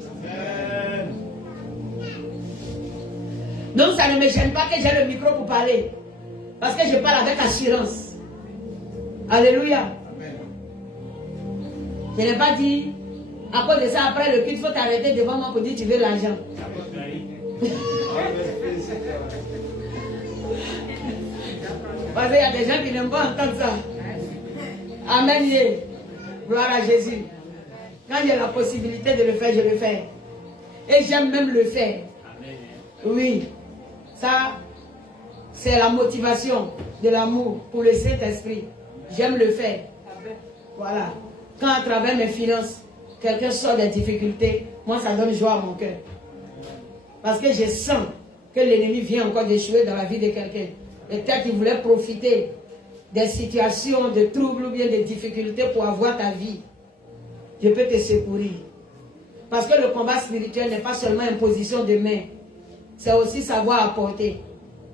Donc ça ne me gêne pas que j'ai le micro pour parler. Parce que je parle avec assurance. Alléluia. Je n'ai pas dit, à cause de ça, après le culte, il faut t'arrêter devant moi pour dire tu veux l'argent. Parce qu'il y a des gens qui n'aiment pas entendre ça. Amen. Gloire à Jésus. Quand j'ai la possibilité de le faire, je le fais. Et j'aime même le faire. Oui. Ça, c'est la motivation de l'amour pour le Saint-Esprit. J'aime le faire. Voilà. Quand à travers mes finances, quelqu'un sort des difficultés, moi ça donne joie à mon cœur. Parce que je sens que l'ennemi vient encore d'échouer dans la vie de quelqu'un. Peut-être qu'il voulait profiter des situations de troubles ou bien de difficultés pour avoir ta vie. Je peux te secourir. Parce que le combat spirituel n'est pas seulement une position de main. C'est aussi savoir apporter.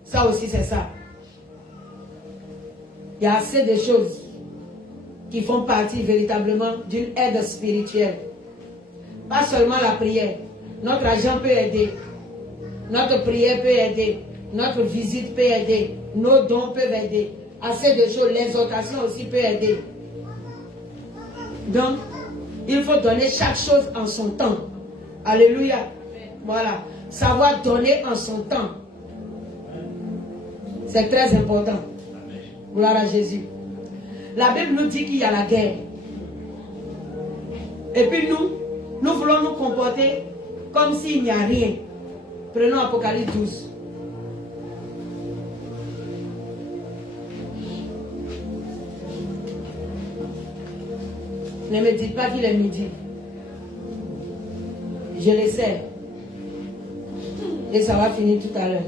Ça aussi c'est ça. Il y a assez de choses qui font partie véritablement d'une aide spirituelle. Pas seulement la prière. Notre argent peut aider. Notre prière peut aider. Notre visite peut aider. Nos dons peuvent aider. Assez de choses. L'exhortation aussi peut aider. Donc, il faut donner chaque chose en son temps. Alléluia. Voilà. Savoir donner en son temps. C'est très important. Gloire à Jésus. La Bible nous dit qu'il y a la guerre. Et puis nous voulons nous comporter comme s'il n'y a rien. Prenons Apocalypse 12. Ne me dites pas qu'il est midi. Je le sais. Et ça va finir tout à l'heure.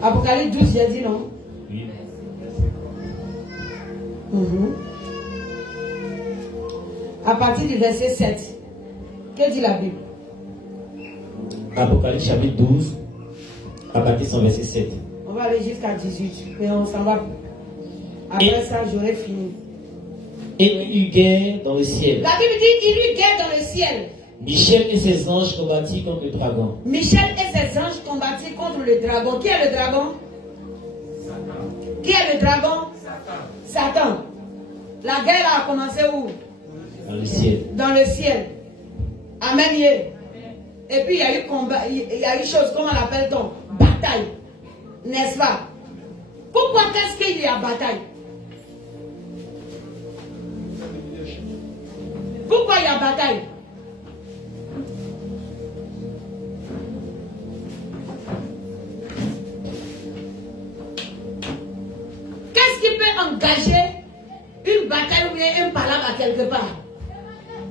Apocalypse 12, j'ai dit non? Oui. À partir du verset 7, que dit la Bible? Apocalypse chapitre 12, à partir de son verset 7. On va aller jusqu'à 18, mais on s'en va. Après ça, j'aurai fini. Et il eut guerre dans le ciel. La Bible dit il eut guerre dans le ciel. Michel et ses anges combattirent contre le dragon. Michel et ses anges combattirent contre le dragon. Qui est le dragon? Satan. Qui est le dragon? Satan. Satan. La guerre a commencé où? Dans le ciel. Dans le ciel. Amen. Et puis il y a eu combat, il y a eu chose, comment l'appelle-t-on? Bataille. N'est-ce pas? Pourquoi qu'est-ce qu'il y a bataille? Pourquoi il y a bataille? Qu'est-ce qui peut engager une bataille ou bien un palabre à quelque part?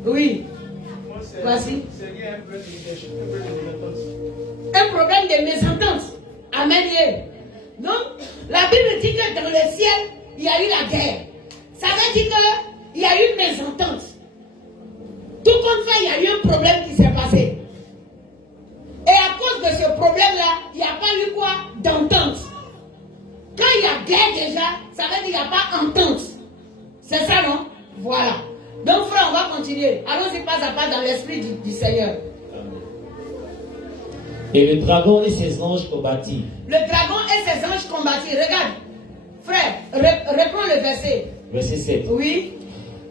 Oui. Voici. Un problème de mésentente. Amen. Donc, la Bible dit que dans le ciel, il y a eu la guerre. Ça veut dire qu'il y a eu une mésentente. Tout compte fait, il y a eu un problème qui s'est passé. Et à cause de ce problème-là, il n'y a pas eu quoi? D'entente. Quand il y a guerre déjà, ça veut dire qu'il n'y a pas entente. C'est ça, non? Voilà. Donc, frère, on va continuer. Allons-y pas à pas dans l'esprit du Seigneur. Et le dragon et ses anges combattirent. Le dragon et ses anges combattirent. Regarde, frère, reprends le verset. Verset 7. Oui.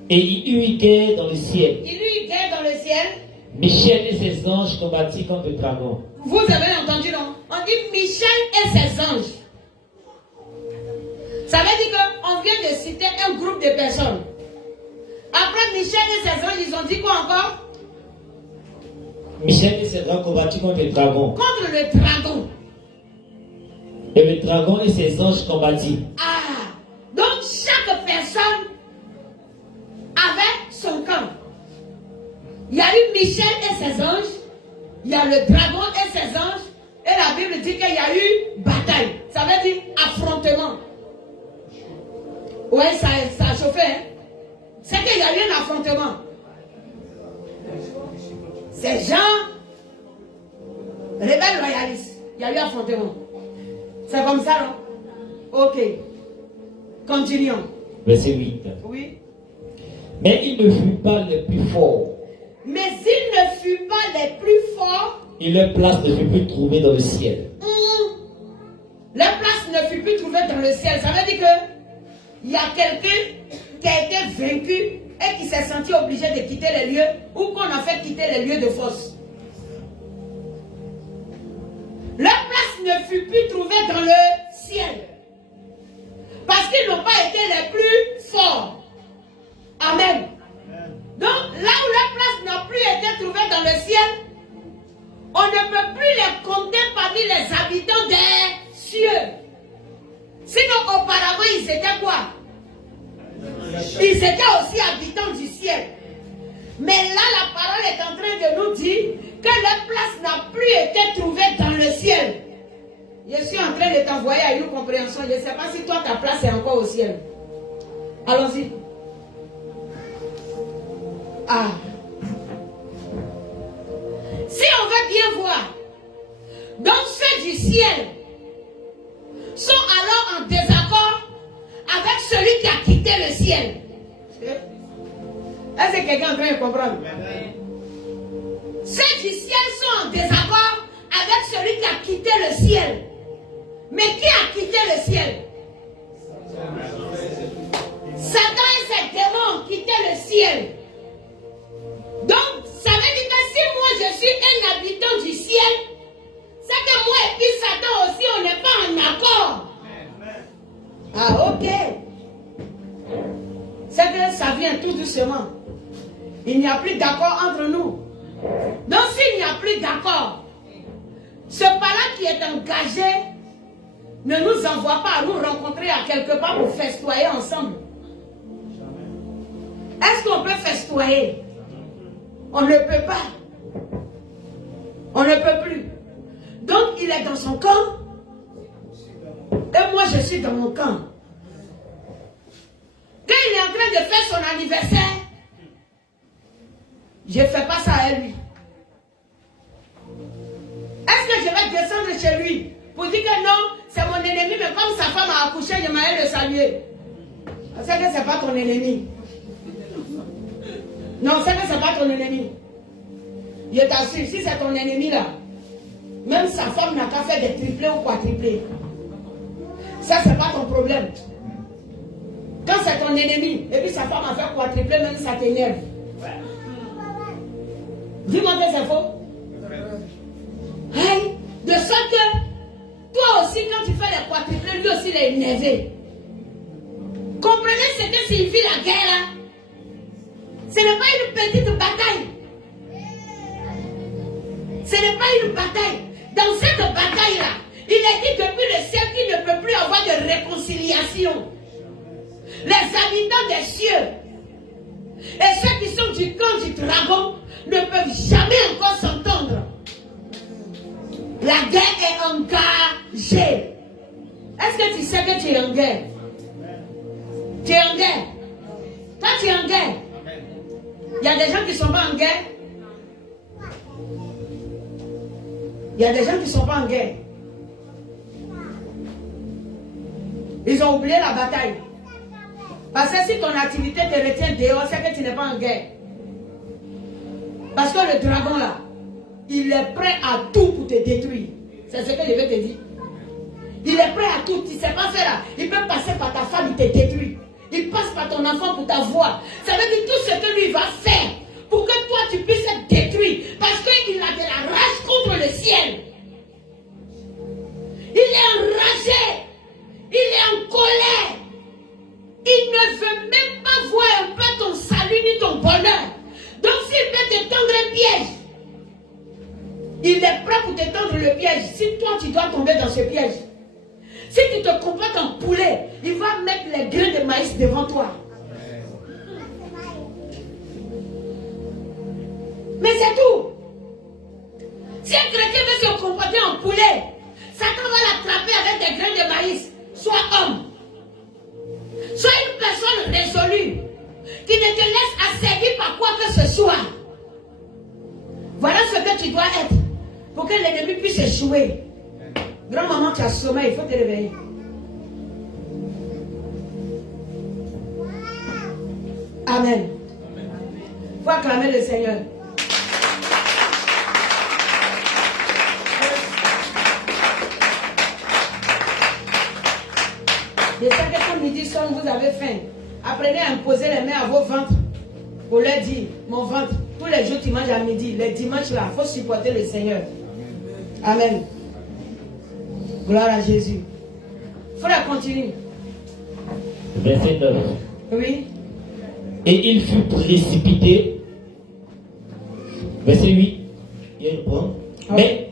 Et il eut une guerre dans le ciel. Il eut guerre dans le ciel. Michel et ses anges combattirent contre le dragon. Vous avez entendu, non? On dit Michel et ses anges. Ça veut dire qu'on vient de citer un groupe de personnes. Après Michel et ses anges, ils ont dit quoi encore? Michel et ses anges combattirent contre le dragon. Contre le dragon. Et le dragon et ses anges combattirent. Ah! Donc chaque personne avait son camp. Il y a eu Michel et ses anges. Il y a le dragon et ses anges. Et la Bible dit qu'il y a eu bataille. Ça veut dire affrontement. Ouais, ça a chauffé. Hein? C'est qu'il y a eu un affrontement. Ces gens, rebelles royalistes, il y a eu affrontement. C'est comme ça, non? Ok. Continuons. Verset 8. Oui. Mais Mais il ne fut pas le plus fort. il ne fut pas les plus forts. Et leur place ne fut plus trouvée dans le ciel. Leur place ne fut plus trouvée dans le ciel. Ça veut dire que il y a quelqu'un qui a été vaincu et qui s'est senti obligé de quitter les lieux ou qu'on a fait quitter les lieux de force. Leur place ne fut plus trouvée dans le ciel. Parce qu'ils n'ont pas été les plus forts. Amen. Donc là où leur place n'a plus été trouvée dans le ciel, on ne peut plus les compter parmi les habitants des cieux. Sinon auparavant ils étaient quoi? Ils étaient aussi habitants du ciel. Mais là la parole est en train de nous dire que leur place n'a plus été trouvée dans le ciel. Je suis en train de t'envoyer à une compréhension. Je ne sais pas si toi ta place est encore au ciel. Allons-y. Ah. Si on veut bien voir, donc ceux du ciel sont alors en désaccord avec celui qui a quitté le ciel. Est-ce que quelqu'un est en train de comprendre? Ceux du ciel sont en désaccord avec celui qui a quitté le ciel. Mais qui a quitté le ciel? Satan et ses démons ont quitté le ciel. Donc, ça veut dire que si moi je suis un habitant du ciel, c'est que moi et puis Satan aussi, on n'est pas en accord. Ah, ok. C'est que ça vient tout doucement. Il n'y a plus d'accord entre nous. Donc, s'il n'y a plus d'accord, ce pas-là qui est engagé ne nous envoie pas à nous rencontrer à quelque part pour festoyer ensemble. Est-ce qu'on peut festoyer? On ne peut pas. On ne peut plus. Donc, il est dans son camp. Et moi, je suis dans mon camp. Quand il est en train de faire son anniversaire, je ne fais pas ça à lui. Est-ce que je vais descendre chez lui pour dire que non, c'est mon ennemi, mais comme sa femme a accouché, je m'allais le saluer? C'est que ce n'est pas ton ennemi. Non, c'est que ce n'est pas ton ennemi. Je t'assure, si c'est ton ennemi là, même sa femme n'a qu'à faire des triplés ou quadruplés. Ça, c'est pas ton problème. Quand c'est ton ennemi, et puis sa femme a fait quadruplé, même ça t'énerve. Dis-moi que c'est faux. Hey, de sorte que toi aussi, quand tu fais les quadruplés, lui aussi il est énervé. Comprenez ce que signifie la guerre là? Ce n'est pas une petite bataille. Ce n'est pas une bataille. Dans cette bataille-là, il est dit depuis le ciel qu'il ne peut plus avoir de réconciliation. Les habitants des cieux et ceux qui sont du camp du dragon ne peuvent jamais encore s'entendre. La guerre est engagée. Est-ce que tu sais que tu es en guerre? Tu es en guerre. Toi, tu es en guerre. Il y a des gens qui ne sont pas en guerre. Il y a des gens qui ne sont pas en guerre. Ils ont oublié la bataille. Parce que si ton activité te retient dehors, c'est que tu n'es pas en guerre. Parce que le dragon là, il est prêt à tout pour te détruire. C'est ce que je vais te dire. Il est prêt à tout. Tu ne sais pas faire là. Il peut passer par ta femme, il te détruit. Il passe par ton enfant pour t'avoir. Ça veut dire tout ce que lui va faire pour que toi tu puisses être détruit. Parce qu'il a de la rage contre le ciel. Il est enragé. Il est en colère. Il ne veut même pas voir un peu ton salut ni ton bonheur. Donc s'il peut te tendre un piège, il est prêt pour te tendre le piège. Si toi tu dois tomber dans ce piège, si tu te comportes en poulet, il va mettre les grains de maïs devant toi. Mais c'est tout. Si un chrétien veut se comporter en poulet, Satan va l'attraper avec des grains de maïs. Sois homme. Sois une personne résolue qui ne te laisse asservir par quoi que ce soit. Voilà ce que tu dois être pour que l'ennemi puisse échouer. Grand-maman, tu as sommeil, il faut te réveiller. Amen. Il faut acclamer le Seigneur. Je sais que quand midi sonne, vous avez faim. Apprenez à imposer les mains à vos ventres pour leur dire, mon ventre, tous les jours tu manges à midi, les dimanches là, il faut supporter le Seigneur. Amen. Gloire à Jésus. Frère, continue. Verset 9. Oui. Et il fut précipité. Verset 8. Il reprend. Mais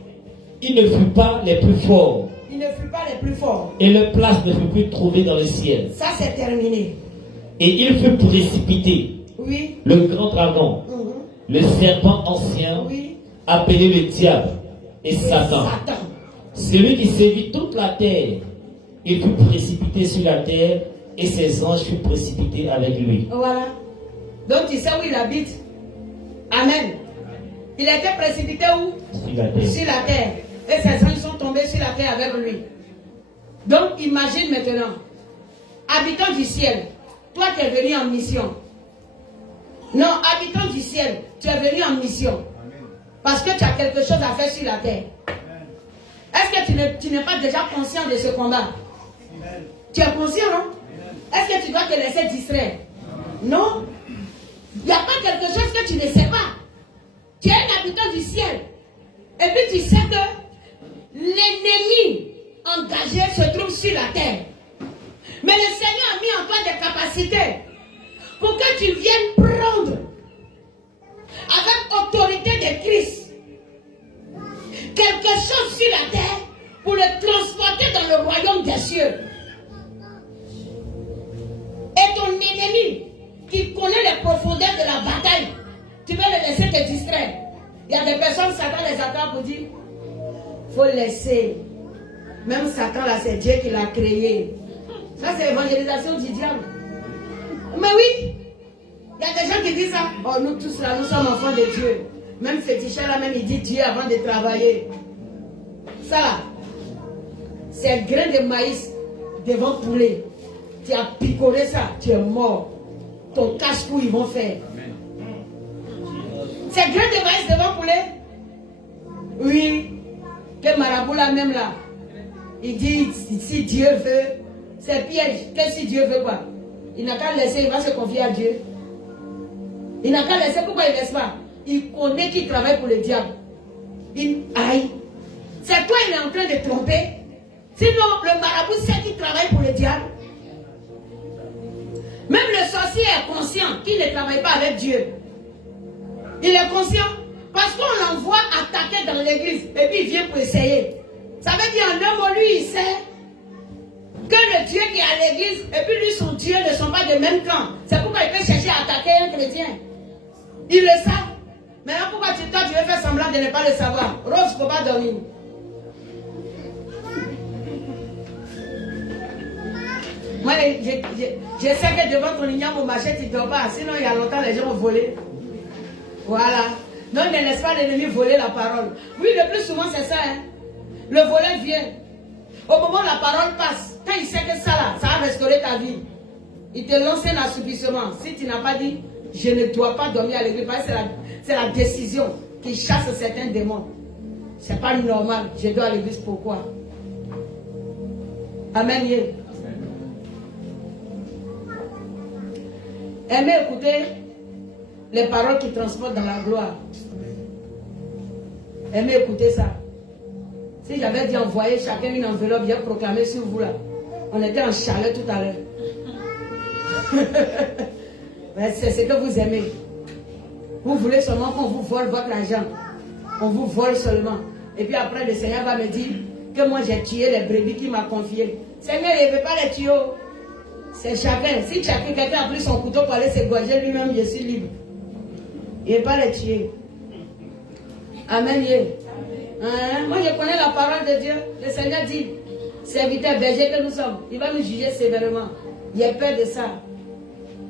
il ne fut pas les plus forts. Il ne fut pas les plus forts. Et leur place ne fut plus trouvée dans le ciel. Ça, c'est terminé. Et il fut précipité. Oui. Le grand dragon, le serpent ancien, Oui. appelé le diable et Satan. Satan. Celui qui sévit toute la terre, il fut précipité sur la terre et ses anges furent précipités avec lui. Voilà. Donc tu sais où il habite. Amen. Il a été précipité où? Sur la terre. Sur la terre. Et ses anges sont tombés sur la terre avec lui. Donc imagine maintenant, habitant du ciel, toi tu es venu en mission. Non, habitant du ciel, tu es venu en mission. Parce que tu as quelque chose à faire sur la terre. Est-ce que tu n'es pas déjà conscient de ce combat? Tu es conscient, non? Est-ce que tu dois te laisser distraire? Non. Il n'y a pas quelque chose que tu ne sais pas. Tu es un habitant du ciel. Et puis tu sais que l'ennemi engagé se trouve sur la terre. Mais le Seigneur a mis en toi des capacités pour que tu viennes prendre avec autorité de Christ quelque chose sur la terre pour le transporter dans le royaume des cieux. Et ton ennemi qui connaît les profondeurs de la bataille, tu veux le laisser te distraire. Il y a des personnes, Satan les attend pour dire, il faut laisser. Même Satan là, c'est Dieu qui l'a créé. Ça c'est l'évangélisation du diable. Mais oui, il y a des gens qui disent ça. Oh, nous tous là, nous sommes enfants de Dieu. Même féticheur là, même il dit Dieu avant de travailler. Ça là, c'est un grain de maïs devant poulet. Tu as picoré ça, tu es mort. Ton cache-cou, ils vont faire. C'est un grain de maïs devant poulet. Oui, que marabout là même là. Il dit, si Dieu veut, c'est piège. Qu'est-ce que Dieu veut quoi? Il n'a qu'à laisser, il va se confier à Dieu. Il n'a qu'à laisser, pourquoi il ne laisse pas? Il connaît qu'il travaille pour le diable. Aïe. C'est toi, il est en train de tromper. Sinon, le marabout sait qu'il travaille pour le diable. Même le sorcier est conscient qu'il ne travaille pas avec Dieu. Il est conscient parce qu'on l'envoie attaquer dans l'église et puis il vient pour essayer. Ça veut dire en un mot, lui, il sait que le Dieu qui est à l'église et puis lui, son Dieu ne sont pas de même camp. C'est pourquoi il peut chercher à attaquer un chrétien. Il le sait. Maintenant, pourquoi tu veux faire semblant de ne pas le savoir? Rose, il ne faut pas dormir. Moi, je sais que devant ton igname au marché, tu ne dors pas. Sinon, il y a longtemps, les gens ont volé. Voilà. Donc, ne laisse pas l'ennemi voler la parole. Oui, le plus souvent, c'est ça. Hein? Le voleur vient. Au moment où la parole passe, quand il sait que ça, là, ça va restaurer ta vie, il te lance un assoupissement. Si tu n'as pas dit, je ne dois pas dormir à l'église, c'est la décision. qui chasse certains démons. C'est pas normal. Je dois à l'église. Pourquoi? Amen. Aimez écouter les paroles qui transportent dans la gloire. Aimez écouter ça. Si j'avais dit envoyer chacun une enveloppe, j'ai proclamé sur vous là. On était en chalet tout à l'heure. C'est ce que vous aimez. Vous voulez seulement qu'on vous vole votre argent. On vous vole seulement. Et puis après, le Seigneur va me dire que moi j'ai tué les brebis qu'il m'a confiées. Seigneur, il ne veut pas les tuer. C'est chacun. Si quelqu'un a pris son couteau pour aller s'égorger lui-même, je suis libre. Il ne veut pas les tuer. Amen. Hein? Moi, je connais la parole de Dieu. Le Seigneur dit, serviteurs bergers que nous sommes, il va nous juger sévèrement. Il a peur de ça.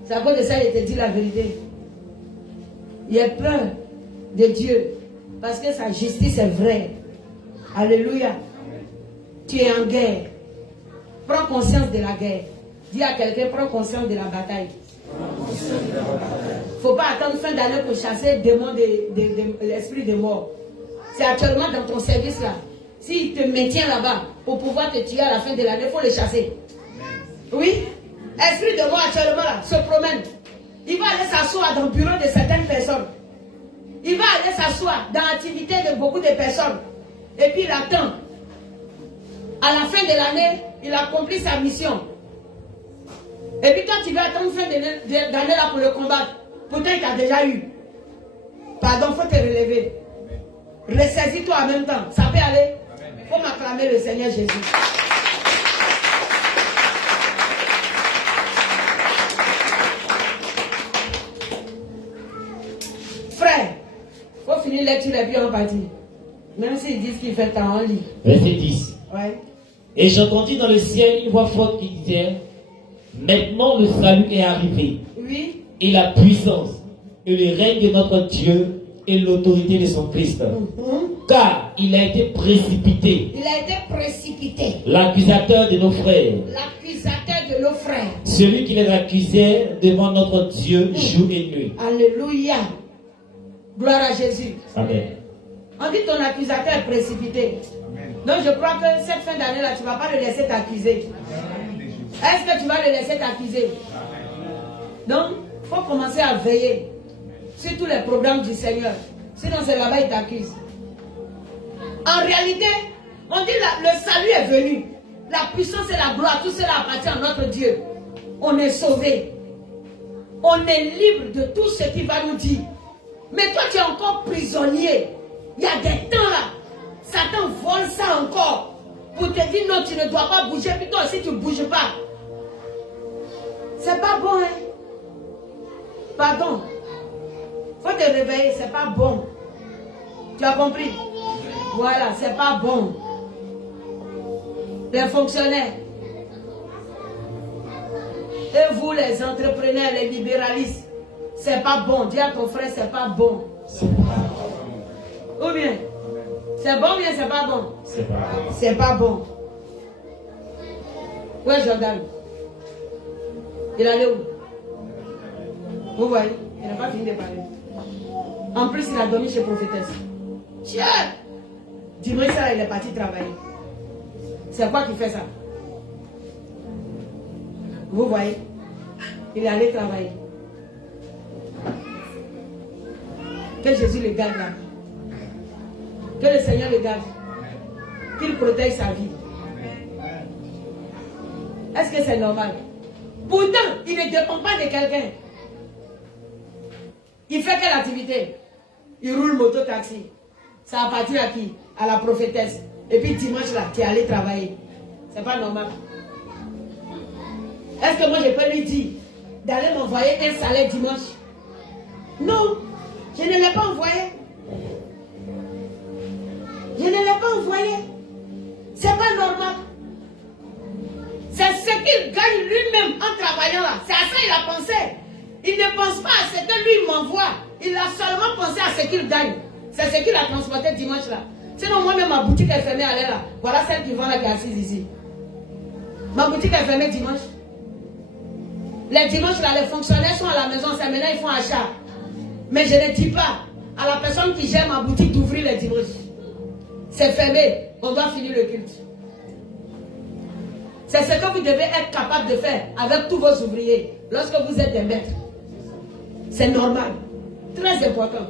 C'est à cause de ça qu'il te dit la vérité. Il a peur de Dieu. Parce que sa justice est vraie. Alléluia. Tu es en guerre. Prends conscience de la guerre. Dis à quelqu'un, prends conscience de la bataille. Il ne faut pas attendre fin d'année pour chasser le démon de l'esprit de mort. C'est actuellement dans ton service là. S'il te maintient là-bas pour pouvoir te tuer à la fin de l'année, il faut le chasser. Oui? Esprit de mort actuellement là se promène. Il va aller s'asseoir dans le bureau de certaines personnes. Il va aller s'asseoir dans l'activité de beaucoup de personnes. Et puis il attend. À la fin de l'année, il accomplit sa mission. Et puis quand tu vas attendre fin d'année là pour le combattre, pourtant il t'a déjà eu. Pardon, il faut te relever. Ressaisis-toi en même temps. Ça peut aller. Il faut m'acclamer le Seigneur Jésus. Frère, il faut finir lecture et puis on partit. Même s'ils disent qu'il fait temps, on lit. Verset 10. Ouais. Et j'entendis dans le ciel une voix forte qui disait, maintenant le salut est arrivé. Oui. Et la puissance, et le règne de notre Dieu, et l'autorité de son Christ. Car il a été précipité. Il a été précipité. L'accusateur de nos frères. L'accusateur de nos frères. Celui qui les accusait devant notre Dieu jour et nuit. Alléluia. Gloire à Jésus. Amen. On dit ton accusateur est précipité. Donc je crois que cette fin d'année là, tu ne vas pas le laisser t'accuser. Est-ce que tu vas le laisser t'accuser? Donc, il faut commencer à veiller sur tous les programmes du Seigneur. Sinon, c'est là-bas il t'accuse. En réalité, on dit le salut est venu. La puissance et la gloire, tout cela appartient à notre Dieu. On est sauvé. On est libre de tout ce qu'il va nous dire. Mais toi, tu es encore prisonnier. Il y a des temps là. Satan vole ça encore. Pour te dire non, tu ne dois pas bouger. Puis toi aussi, tu ne bouges pas. C'est pas bon, hein? Pardon. Faut te réveiller, c'est pas bon. Tu as compris? Voilà, c'est pas bon. Les fonctionnaires. Et vous, les entrepreneurs, les libéralistes, c'est pas bon. Dis à ton frère, c'est pas bon. Ou bien, c'est bon ou bien c'est pas bon? C'est pas bon. Où est Jordan? Il allait où? Vous voyez, il n'a pas fini de parler. En plus, il a dormi chez prophétesse. Tiens! Dimanche, il est parti travailler. C'est quoi qui fait ça? Vous voyez, il est allé travailler. Que Jésus le garde là. Que le Seigneur le garde. Qu'il protège sa vie. Est-ce que c'est normal? Pourtant, il ne dépend pas de quelqu'un. Il fait quelle activité? Il roule moto-taxi. Ça appartient à qui? À la prophétesse. Et puis dimanche là, tu es allé travailler. C'est pas normal. Est-ce que moi je peux lui dire d'aller m'envoyer un salaire dimanche? Non, je ne l'ai pas envoyé. Je ne l'ai pas envoyé. C'est pas normal. C'est ce qu'il gagne lui-même en travaillant là. C'est à ça qu'il a pensé. Il ne pense pas à ce que lui m'envoie. Il a seulement pensé à ce qu'il gagne. C'est ce qu'il a transporté dimanche là. Sinon moi-même ma boutique est fermée, elle est là. Voilà celle qui vend là qui est assise ici. Ma boutique est fermée dimanche. Les dimanches là, les fonctionnaires sont à la maison, c'est maintenant ils font achat. Mais je ne dis pas. à la personne qui gère ma boutique d'ouvrir les dimanches. C'est fermé, on doit finir le culte. C'est ce que vous devez être capable de faire avec tous vos ouvriers lorsque vous êtes des maîtres. C'est normal, très important.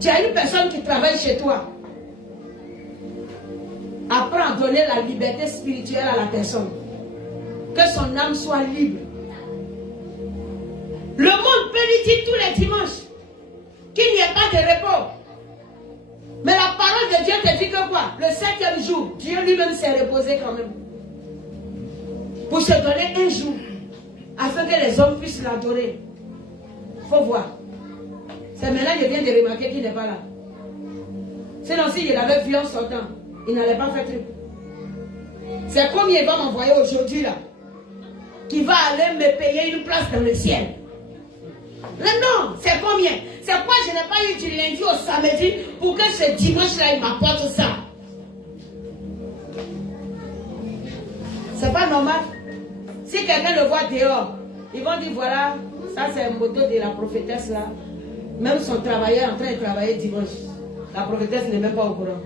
Tu as une personne qui travaille chez toi. Apprends à donner la liberté spirituelle à la personne. Que son âme soit libre. Le monde peut lui dire tous les dimanches qu'il n'y ait pas de repos. Mais la parole de Dieu te dit que quoi? Le 7e jour, Dieu lui-même s'est reposé quand même. Pour se donner un jour. Afin que les hommes puissent l'adorer. Il faut voir. C'est maintenant que je viens de remarquer qu'il n'est pas là. Sinon, s'il avait vu en sortant, il n'allait pas faire truc. C'est combien il va m'envoyer aujourd'hui là? Qui va aller me payer une place dans le ciel. Non, c'est combien? C'est quoi je n'ai pas eu du lundi au samedi pour que ce dimanche-là, il m'apporte ça? C'est pas normal. Si quelqu'un le voit dehors, ils vont dire voilà, ça c'est un moto de la prophétesse là. Même son travailleur est en train de travailler dimanche. La prophétesse n'est même pas au courant.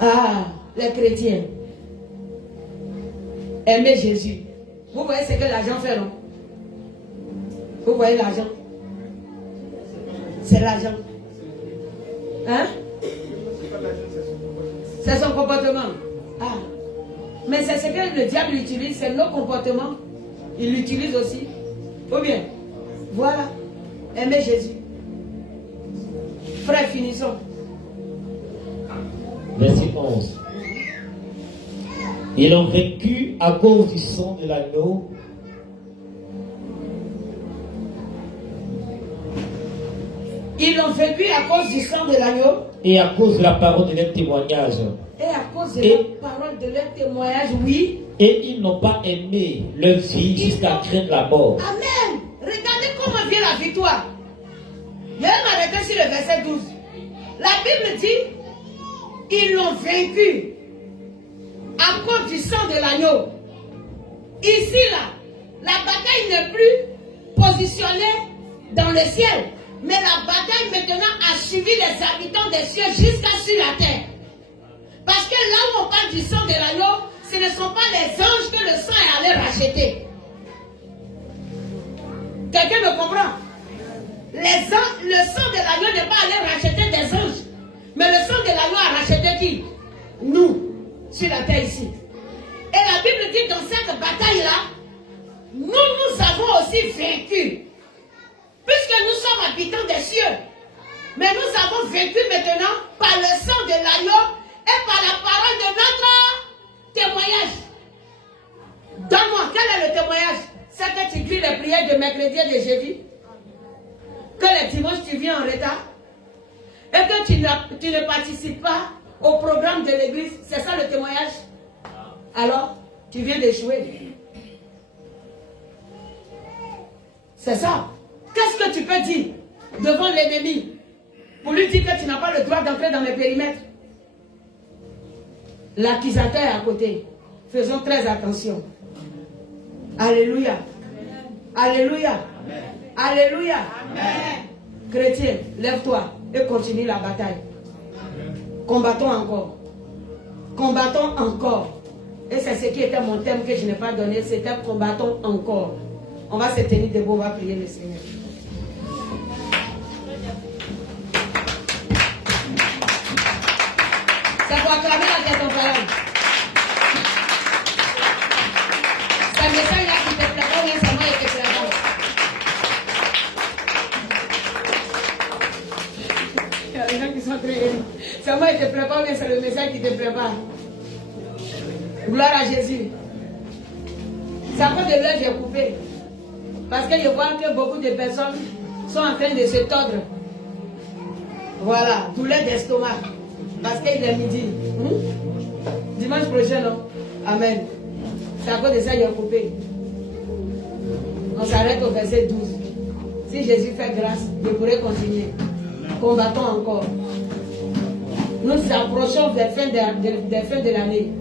Ah, les chrétiens. Aimer Jésus. Vous voyez ce que l'argent fait, non? Vous voyez l'argent? C'est l'argent. Hein? C'est son comportement. Ah. Mais c'est ce que le diable utilise, c'est nos comportements. Il l'utilise aussi. Ou bien, voilà. Aimer Jésus. Frère, finissons. Verset 11. Ils ont vaincu à cause du sang de l'agneau. Ils l'ont vaincu à cause du sang de l'agneau. Et à cause de la parole de leur témoignage. Et à cause de la parole de leur témoignage, oui. Et ils n'ont pas aimé leur vie jusqu'à craindre la mort. Amen. Regardez comment vient la victoire. Je vais m'arrêter sur le verset 12. La Bible dit, ils l'ont vaincu à cause du sang de l'agneau. Ici, là, la bataille n'est plus positionnée dans le ciel. Mais la bataille maintenant a suivi les habitants des cieux jusqu'à sur la terre. Parce que là où on parle du sang de l'agneau, ce ne sont pas les anges que le sang est allé racheter. Quelqu'un me comprend? Le sang de l'agneau n'est pas allé racheter des anges. Mais le sang de l'agneau a racheté qui? Nous, sur la terre ici. Et la Bible dit dans cette bataille-là, nous avons aussi vaincu. Puisque nous sommes habitants des cieux. Mais nous avons vaincu maintenant par le sang de l'agneau et par la parole de notre témoignage. Donne-moi, quel est le témoignage? C'est que tu cries les prières de mercredi et de jeudi. Que les dimanches tu viens en retard. Et que tu ne participes pas au programme de l'église. C'est ça le témoignage? Alors, tu viens d'échouer. C'est ça. Qu'est-ce que tu peux dire devant l'ennemi pour lui dire que tu n'as pas le droit d'entrer dans mes périmètres? L'accusateur est à côté. Faisons très attention. Alléluia. Alléluia. Alléluia. Chrétien, lève-toi et continue la bataille. Combattons encore. Combattons encore. Et c'est ce qui était mon thème que je n'ai pas donné. C'était combattons encore. On va se tenir debout, on va prier le Seigneur. C'est pour acclamer la tête en parole. C'est un message là qui te plaît pas, mais c'est moi qui te plaît pas. Il y a des gens qui sont très émus. C'est moi qui te plaît pas, mais c'est le message qui te plaît pas. Gloire à Jésus. C'est à cause de l'heure que j'ai coupé. Parce que je vois que beaucoup de personnes sont en train de se tordre. Voilà, douleur d'estomac. Parce qu'il est midi. Dimanche prochain, non? Amen. C'est à cause de ça que j'ai coupé. On s'arrête au verset 12. Si Jésus fait grâce, je pourrai continuer. Combattons encore. Nous nous approchons des fins de l'année.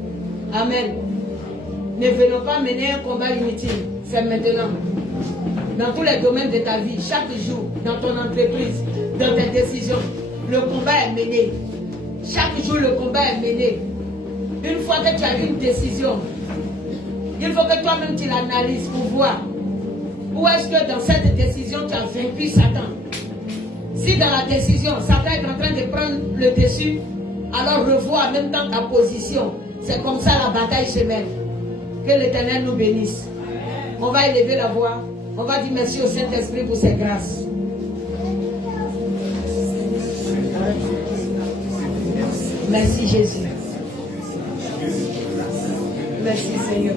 Amen. Ne venons pas mener un combat inutile. C'est maintenant. Dans tous les domaines de ta vie, chaque jour, dans ton entreprise, dans tes décisions, le combat est mené. Chaque jour, le combat est mené. Une fois que tu as eu une décision, il faut que toi-même tu l'analyses pour voir où est-ce que dans cette décision tu as vaincu Satan. Si dans la décision, Satan est en train de prendre le dessus, alors revois en même temps ta position. C'est comme ça la bataille se mène. Que l'Éternel nous bénisse. On va élever la voix. On va dire merci au Saint-Esprit pour ses grâces. Merci Jésus. Merci Seigneur.